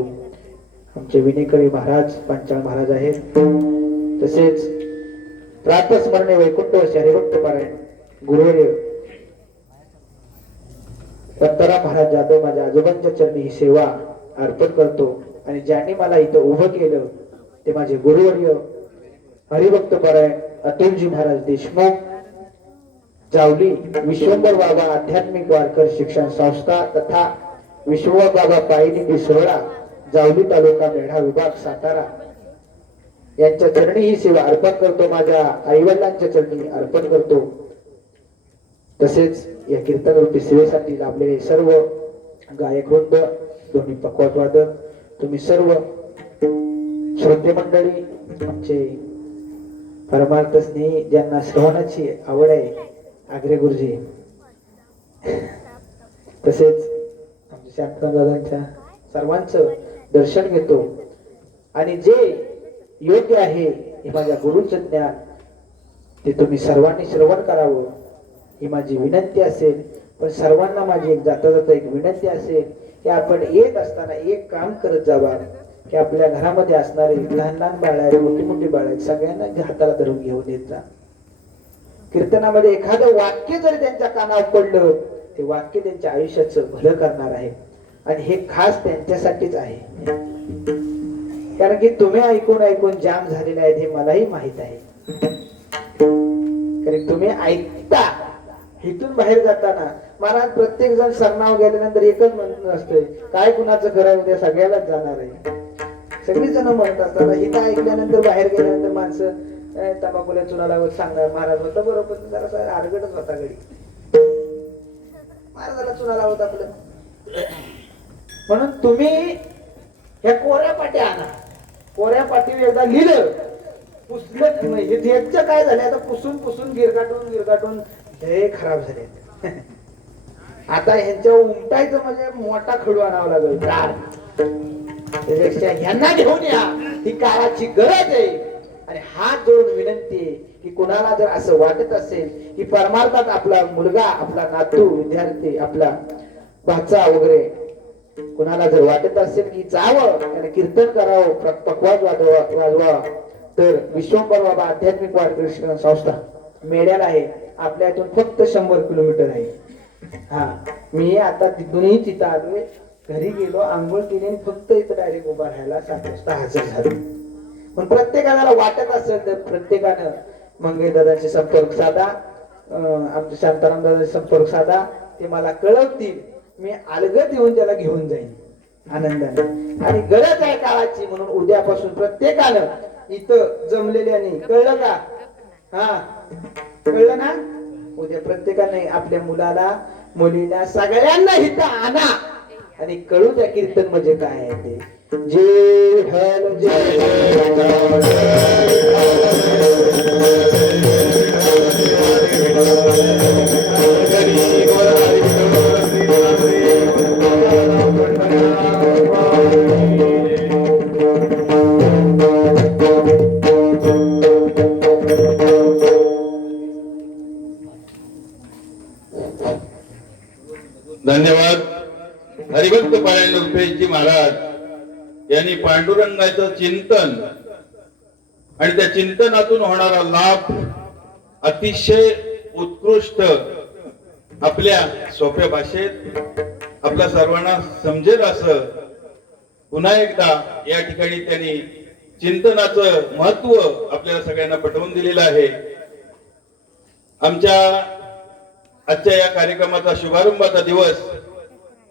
आमचे विनेकरी महाराज पांचाळ महाराज आहेत. तसेच प्रातस्मरणे वैकुंठ हरिभक्त पारायण गुरुवर्य दत्ताराम महाराज जाधव माझ्या आजोबांच्या चरणी ही सेवा अर्पण करतो. आणि ज्यांनी मला इथं उभं केलं ते माझे गुरुवर्य हरिभक्त पारायण अतुलजी महाराज देशमुख, जावली विश्वंभर बाबा आध्यात्मिक वारकर शिक्षण संस्था तथा विश्वंभर बाबा पायनिधी सोहळा, जावली तालुका मेढा विभाग सातारा यांच्या चरणी ही सेवा अर्पण करतो. माझ्या आईवडिलांच्या चरणी अर्पण करतो. तसेच या कीर्तन रूपी सेवेसाठी लाभलेले सर्व गायक वृंद, दोन्ही पकवादवादक, तुम्ही सर्व श्रोते मंडळी, आमचे परमार्थ स्नेही ज्यांना श्रवणाची आवड आहे, आग्रे गुरुजी, तसेच आमच्या शांतराम दादांच्या सर्वांचं दर्शन घेतो. आणि जे योग्य आहे हे माझ्या गुरुचं ज्ञान ते तुम्ही सर्वांनी श्रवण करावं ही माझी विनंती असेल. पण सर्वांना माझी एक जाता जाता एक विनंती असेल की आपण येत असताना एक काम करत जावा की आपल्या घरामध्ये असणारे लहान लहान बाळ आहेत, मोठी मोठी बाळ आहेत, सगळ्यांना हाताला धरून घेऊन येत जा. कीर्तनामध्ये एखादं वाक्य जरी त्यांच्या कानावर पडलं ते वाक्य त्यांच्या आयुष्याचं भलं करणार आहे. आणि हे खास त्यांच्यासाठीच आहे. कारण की तुम्ही ऐकून ऐकून जाम झालेले आहेत हे मलाही माहित आहे. कारण तुम्ही ऐकता, इथून बाहेर जाताना महाराज प्रत्येक जण सरनाव गेल्यानंतर एकच म्हणत असतोय काय कुणाचं खरं उद्या सगळ्यालाच जाणार आहे. सगळी जण म्हणत असताना हिथं ऐकल्यानंतर बाहेर गेल्यानंतर माणसं तंबाखूला चुना लावत सांगणार महाराज होता बरोबर, जरा आरगटच होता घडी महाराजाला चुना लावत आपलं. म्हणून तुम्ही ह्या कोऱ्या पाट्या आणा. कोऱ्या पाटीवर एकदा लिहिलं पुसलं ह्याचं काय झालं आता पुसून पुसून गिरगाटून हे खराब झाले. आता ह्यांच्या उमटायचं म्हणजे मोठा खडू आणावा लागेल. त्यापेक्षा ह्यांना घेऊन या, ही काळाची गरज आहे. आणि हात जोडून विनंती आहे की कुणाला जर असं वाटत असेल की परमार्थात आपला मुलगा, आपला नातू, विद्यार्थी, आपला भाचा वगैरे कुणाला जर वाटत असेल की जावं त्याने कीर्तन करावं, पकवाद वाजवा, तर विश्वंभर बाबा आध्यात्मिक वारकरी शिक्षण संस्था मेड्याला आहे. आपल्या इथून फक्त 100 किलोमीटर आहे. हा, मी आता तिथूनही तिथं आलोय. घरी गेलो, आंघोळ केली आणि फक्त इथं डायरेक्ट उभा राहायला 7 वाजता हजर झालो. पण प्रत्येकाला वाटत असेल तर प्रत्येकानं मंगेश दादांशी संपर्क साधा, आमच्या शांताराम दादांशी संपर्क साधा. ते मला कळवतील, मी अलगद येऊन त्याला घेऊन जाईन आनंदाने. आणि गरज आहे काळाची म्हणून उद्यापासून प्रत्येकानं इथं जमलेल्याने, कळलं का? हा, कळलं ना? उद्या प्रत्येकाने आपल्या मुलाला, मुलीला, सगळ्यांना इथं आणा आणि कळू द्या कीर्तन म्हणजे काय आहे ते. जय हल जय धन्यवाद. हरिभक्त पारायण रुपेशजी महाराज यांनी पांडुरंगाचं चिंतन आणि त्या चिंतनातून होणारा लाभ अतिशय उत्कृष्ट आपल्या सोप्या भाषेत आपल्या सर्वांना समजेल असं पुन्हा एकदा या ठिकाणी त्यांनी चिंतनाचं महत्व आपल्याला सगळ्यांना पटवून दिलेलं आहे. आमच्या आजच्या या कार्यक्रमाचा शुभारंभाचा दिवस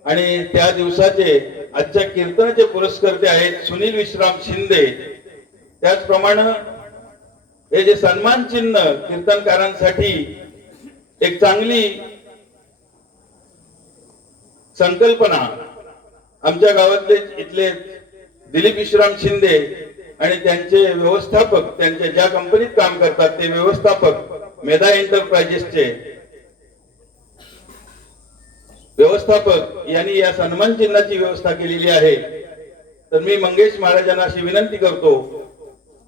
आणि त्या दिवसाचे आजच्या कीर्तनाचे पुरस्कर्ते आहेत सुनील विश्राम शिंदे. त्याचप्रमाणे हे जे सन्मान चिन्ह कीर्तनकारांसाठी एक चांगली संकल्पना आमच्या गावातले इथले दिलीप विश्राम शिंदे आणि त्यांचे व्यवस्थापक, त्यांच्या ज्या कंपनीत काम करतात ते व्यवस्थापक, मेधा एंटरप्राइजेसचे व्यवस्थापक यांनी या सन्मान चिन्हाची व्यवस्था केलेली आहे. तर मी मंगेश महाराजांना अशी विनंती करतो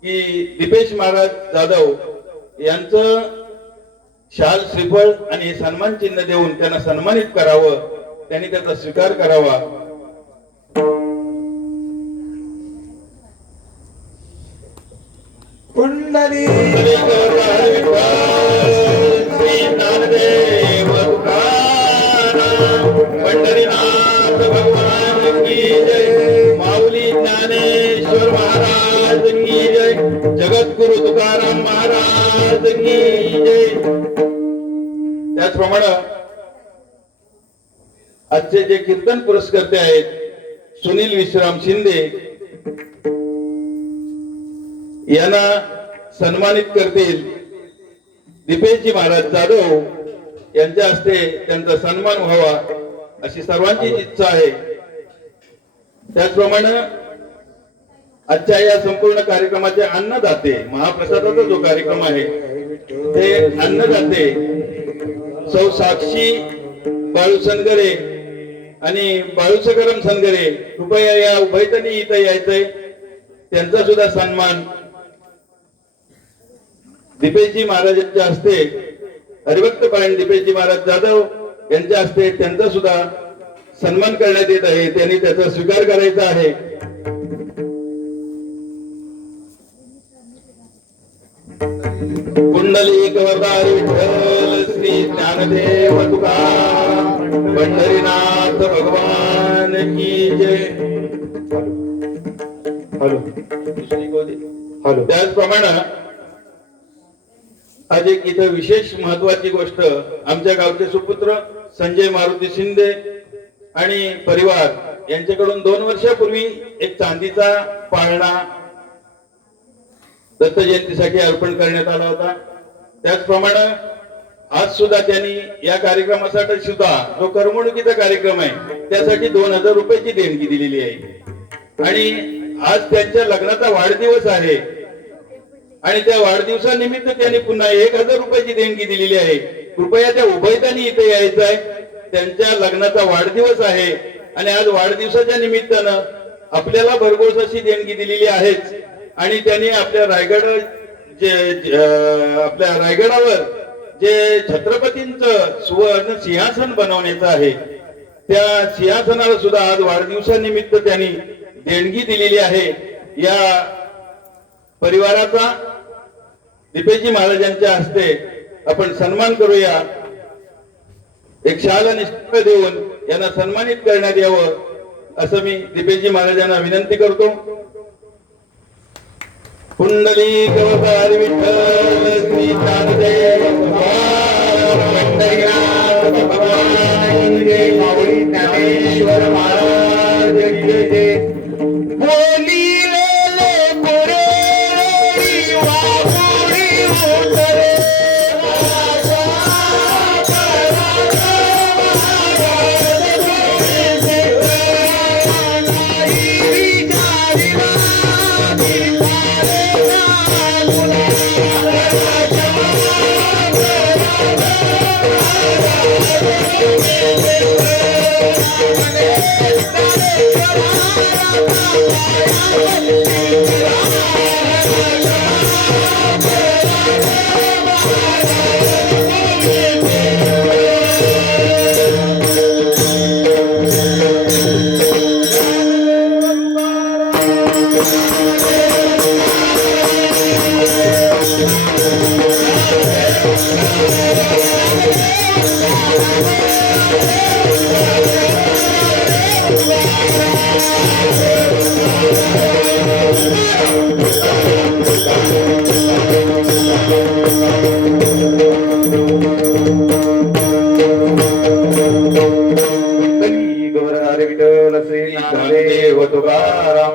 की दीपेश महाराज जाधव यांचं शाल श्रीफळ आणि सन्मान चिन्ह देऊन त्यांना सन्मानित करावं, त्यांनी त्याचा स्वीकार करावा. कुंडली श्री ज्ञानदेव तुकाराम पंढरीनाथ भगवान की जय. माऊली ज्ञानेश्वर महाराज की जय. जगद्गुरु तुकाराम महाराज की जय. त्याचप्रमाणे आजचे जे कीर्तन पुरस्कर्ते आहेत सुनील विश्राम शिंदे यांना सन्मानित करतील दीपेशजी महाराज जाधव यांच्या हस्ते त्यांचा सन्मान व्हावा अशी सर्वांची इच्छा आहे. त्याचप्रमाणे आजच्या या संपूर्ण कार्यक्रमाचे अन्नदाते महाप्रसादाचा जो कार्यक्रम आहे ते अन्नदाते सौ साक्षी बाळू सनगरे आणि बाळू सगरम सनगरे कृपया या उभयतांनी इथं यायचंय. त्यांचा सुद्धा सन्मान दीपेशजी महाराजांच्या हस्ते हरिभक्त पारायण दीपेशजी महाराज जाधव यांच्या हस्ते त्यांचा सुद्धा सन्मान करण्यात येत आहे. त्यांनी त्याचा स्वीकार करायचा आहे. कुंडलिक वरदारी विठ्ठल श्री ज्ञानदेव तुकाराम पंढरीनाथ भगवान की जय. हॅलो. त्याचप्रमाणे आज एक इथं विशेष महत्वाची गोष्ट आमच्या गावचे सुपुत्र संजय मारुती शिंदे आणि परिवार यांच्याकडून 2 वर्षापूर्वी एक चांदीचा पाळणा दत्त जयंतीसाठी अर्पण करण्यात आला होता. त्याचप्रमाणे आज सुद्धा त्यांनी या कार्यक्रमासाठी सुद्धा जो करमणुकीचा कार्यक्रम आहे त्यासाठी 2000 रुपयाची देणगी दिलेली आहे. आणि आज त्यांच्या लग्नाचा वाढदिवस आहे आणि त्या वाढदिवसानिमित्त त्यांनी पुन्हा 1000 रुपयाची देणगी दिलेली आहे. कृपया त्या उभयतांनी इथे यायचं आहे. त्यांच्या लग्नाचा वाढदिवस आहे आणि आज वाढदिवसाच्या निमित्तानं आपल्याला भरघोस अशी देणगी दिलेली आहेच. आणि त्यांनी आपल्या रायगडावर जे छत्रपतींचं सुवर्ण सिंहासन बनवण्याचं आहे त्या सिंहासनाला सुद्धा आज वाढदिवसानिमित्त त्यांनी देणगी दिलेली आहे. या परिवाराचा दीपेशजी महाराजांच्या हस्ते आपण सन्मान करूया. एक शाल आणि श्रीफळ देऊन यांना सन्मानित करण्यात यावं असं मी दीपेशजी महाराजांना विनंती करतो. कुंडली गवतारी विठ्ठल श्री ज्ञानदेव पंढरीनाथ भगवान की जय. माऊली ज्ञानेश्वर महाराज की जय.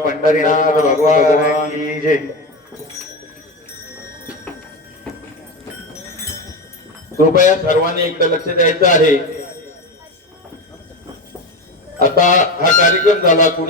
पंढरीनाथ भगवान की जय. कृपया सर्वांनी एकदा लक्ष द्यायचं आहे. आता हा कार्यक्रम झाला. कुणीही